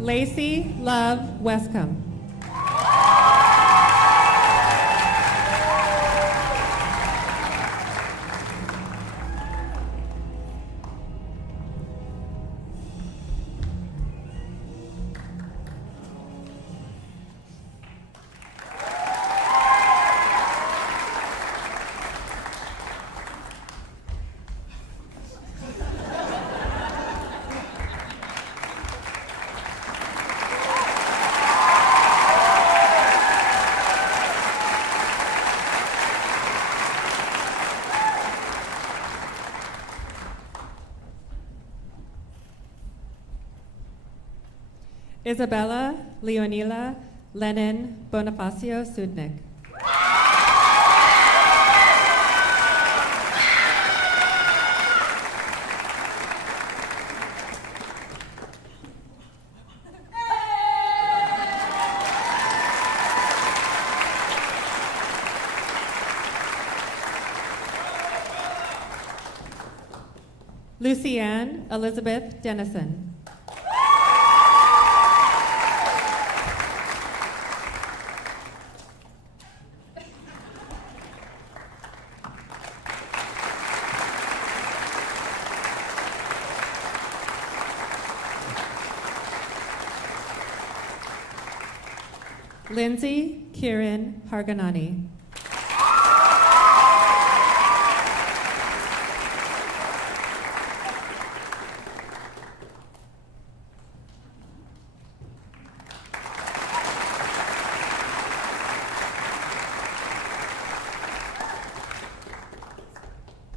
Lacey Love Westcomb. Isabella Leonila Lenin Bonifacio Sudnik. Lucianne Elizabeth Dennison. Lindsay Kieran Harganani.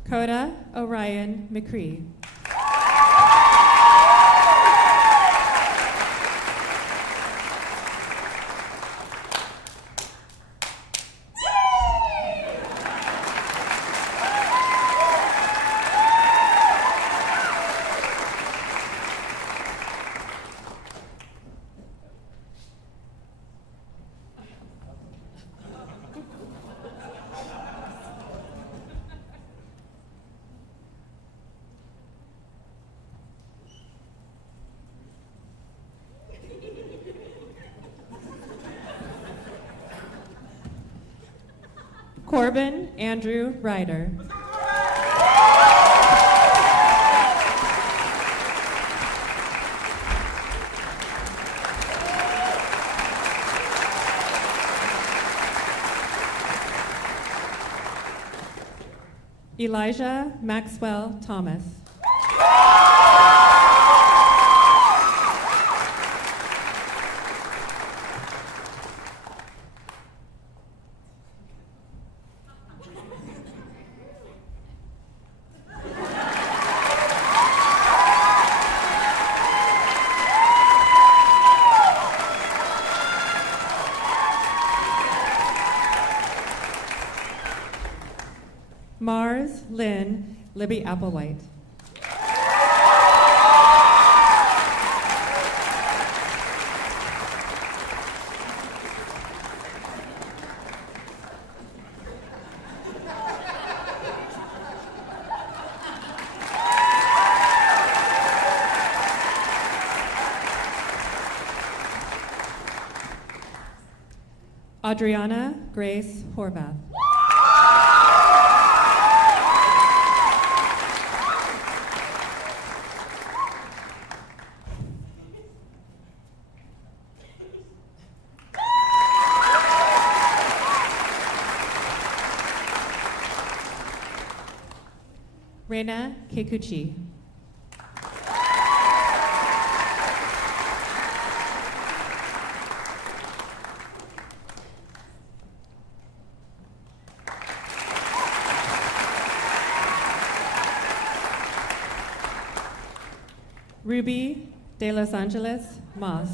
Coda Orion McCree. Corbin Andrew Ryder. Elijah Maxwell Thomas. Mars Lynn Libby Applewhite. Adriana Grace Horvath. Reina Kekuchi. Ruby de Los Angeles Moss.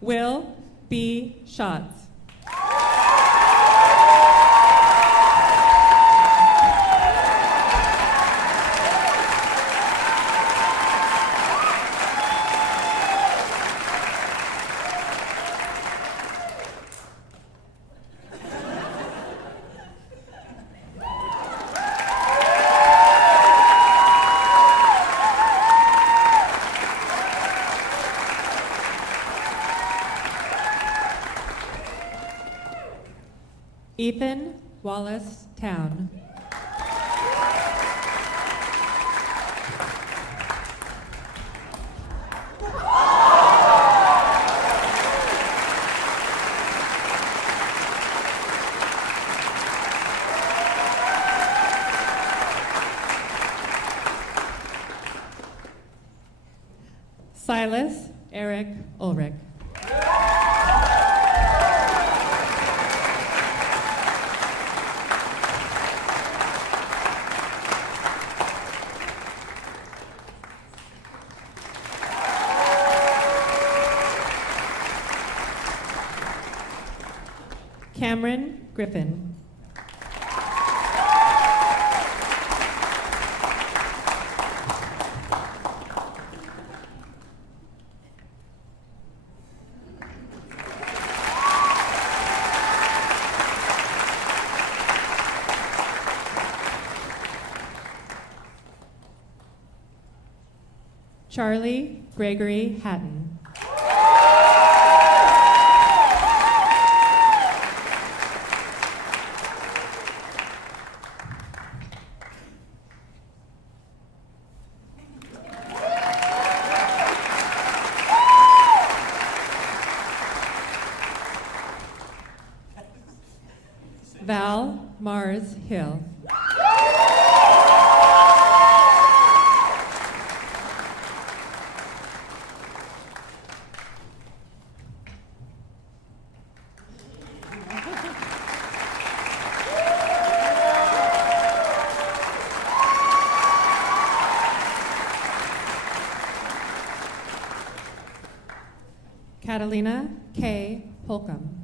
Will B. Schatz. Ethan Wallace Town. Silas Eric Ulrich. Cameron Griffin. Charlie Gregory Hatton. Val Mars Hill. Catalina K. Holcomb.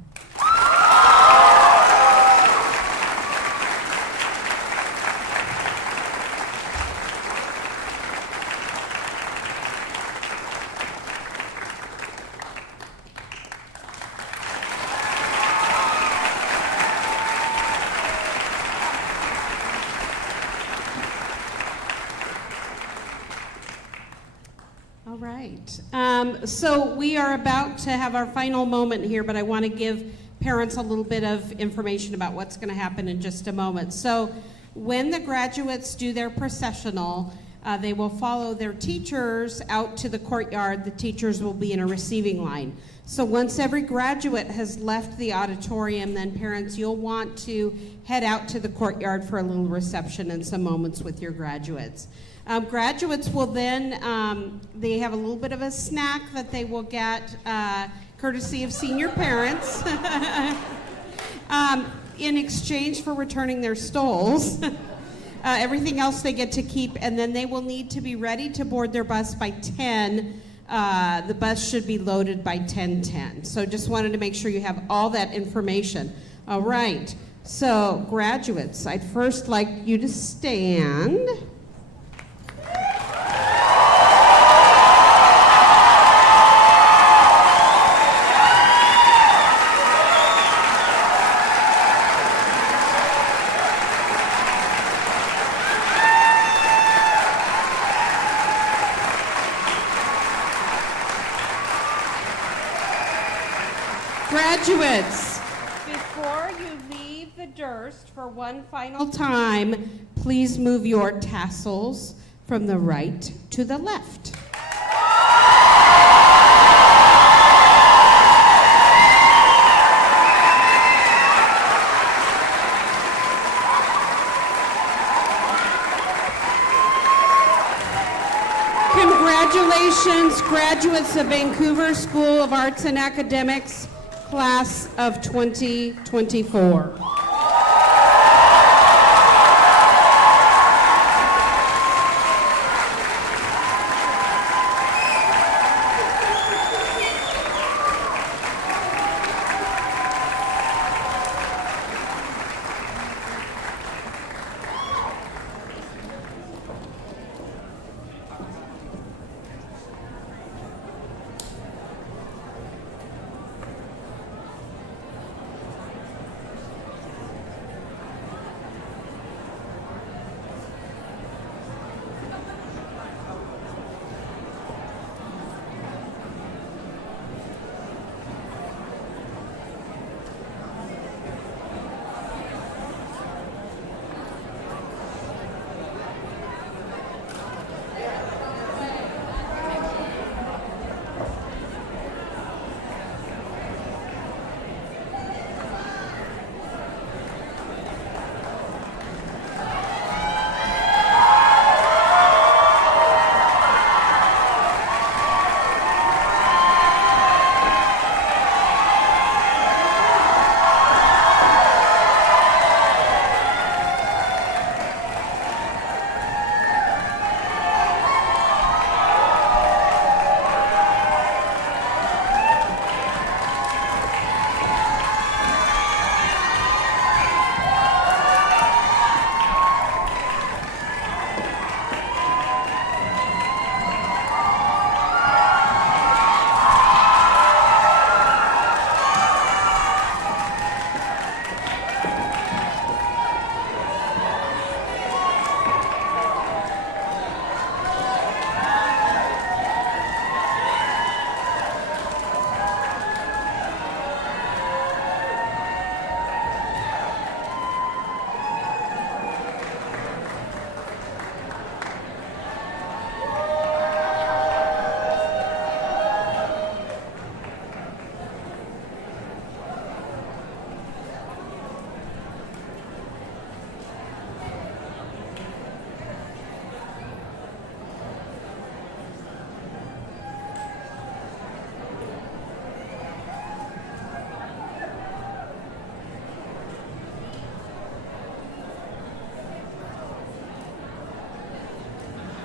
All right. So we are about to have our final moment here, but I want to give parents a little bit of information about what's going to happen in just a moment. So when the graduates do their processional, they will follow their teachers out to the courtyard. The teachers will be in a receiving line. So once every graduate has left the auditorium, then parents, you'll want to head out to the courtyard for a little reception and some moments with your graduates. Graduates will then, they have a little bit of a snack that they will get courtesy of senior parents in exchange for returning their stoles. Everything else they get to keep, and then they will need to be ready to board their bus by 10. The bus should be loaded by 10:10. So just wanted to make sure you have all that information. All right, so graduates, I'd first like you to stand. Graduates, before you leave the Durst for one final time, please move your tassels from the right to the left. Congratulations, graduates of Vancouver School of Arts and Academics, class of 2024.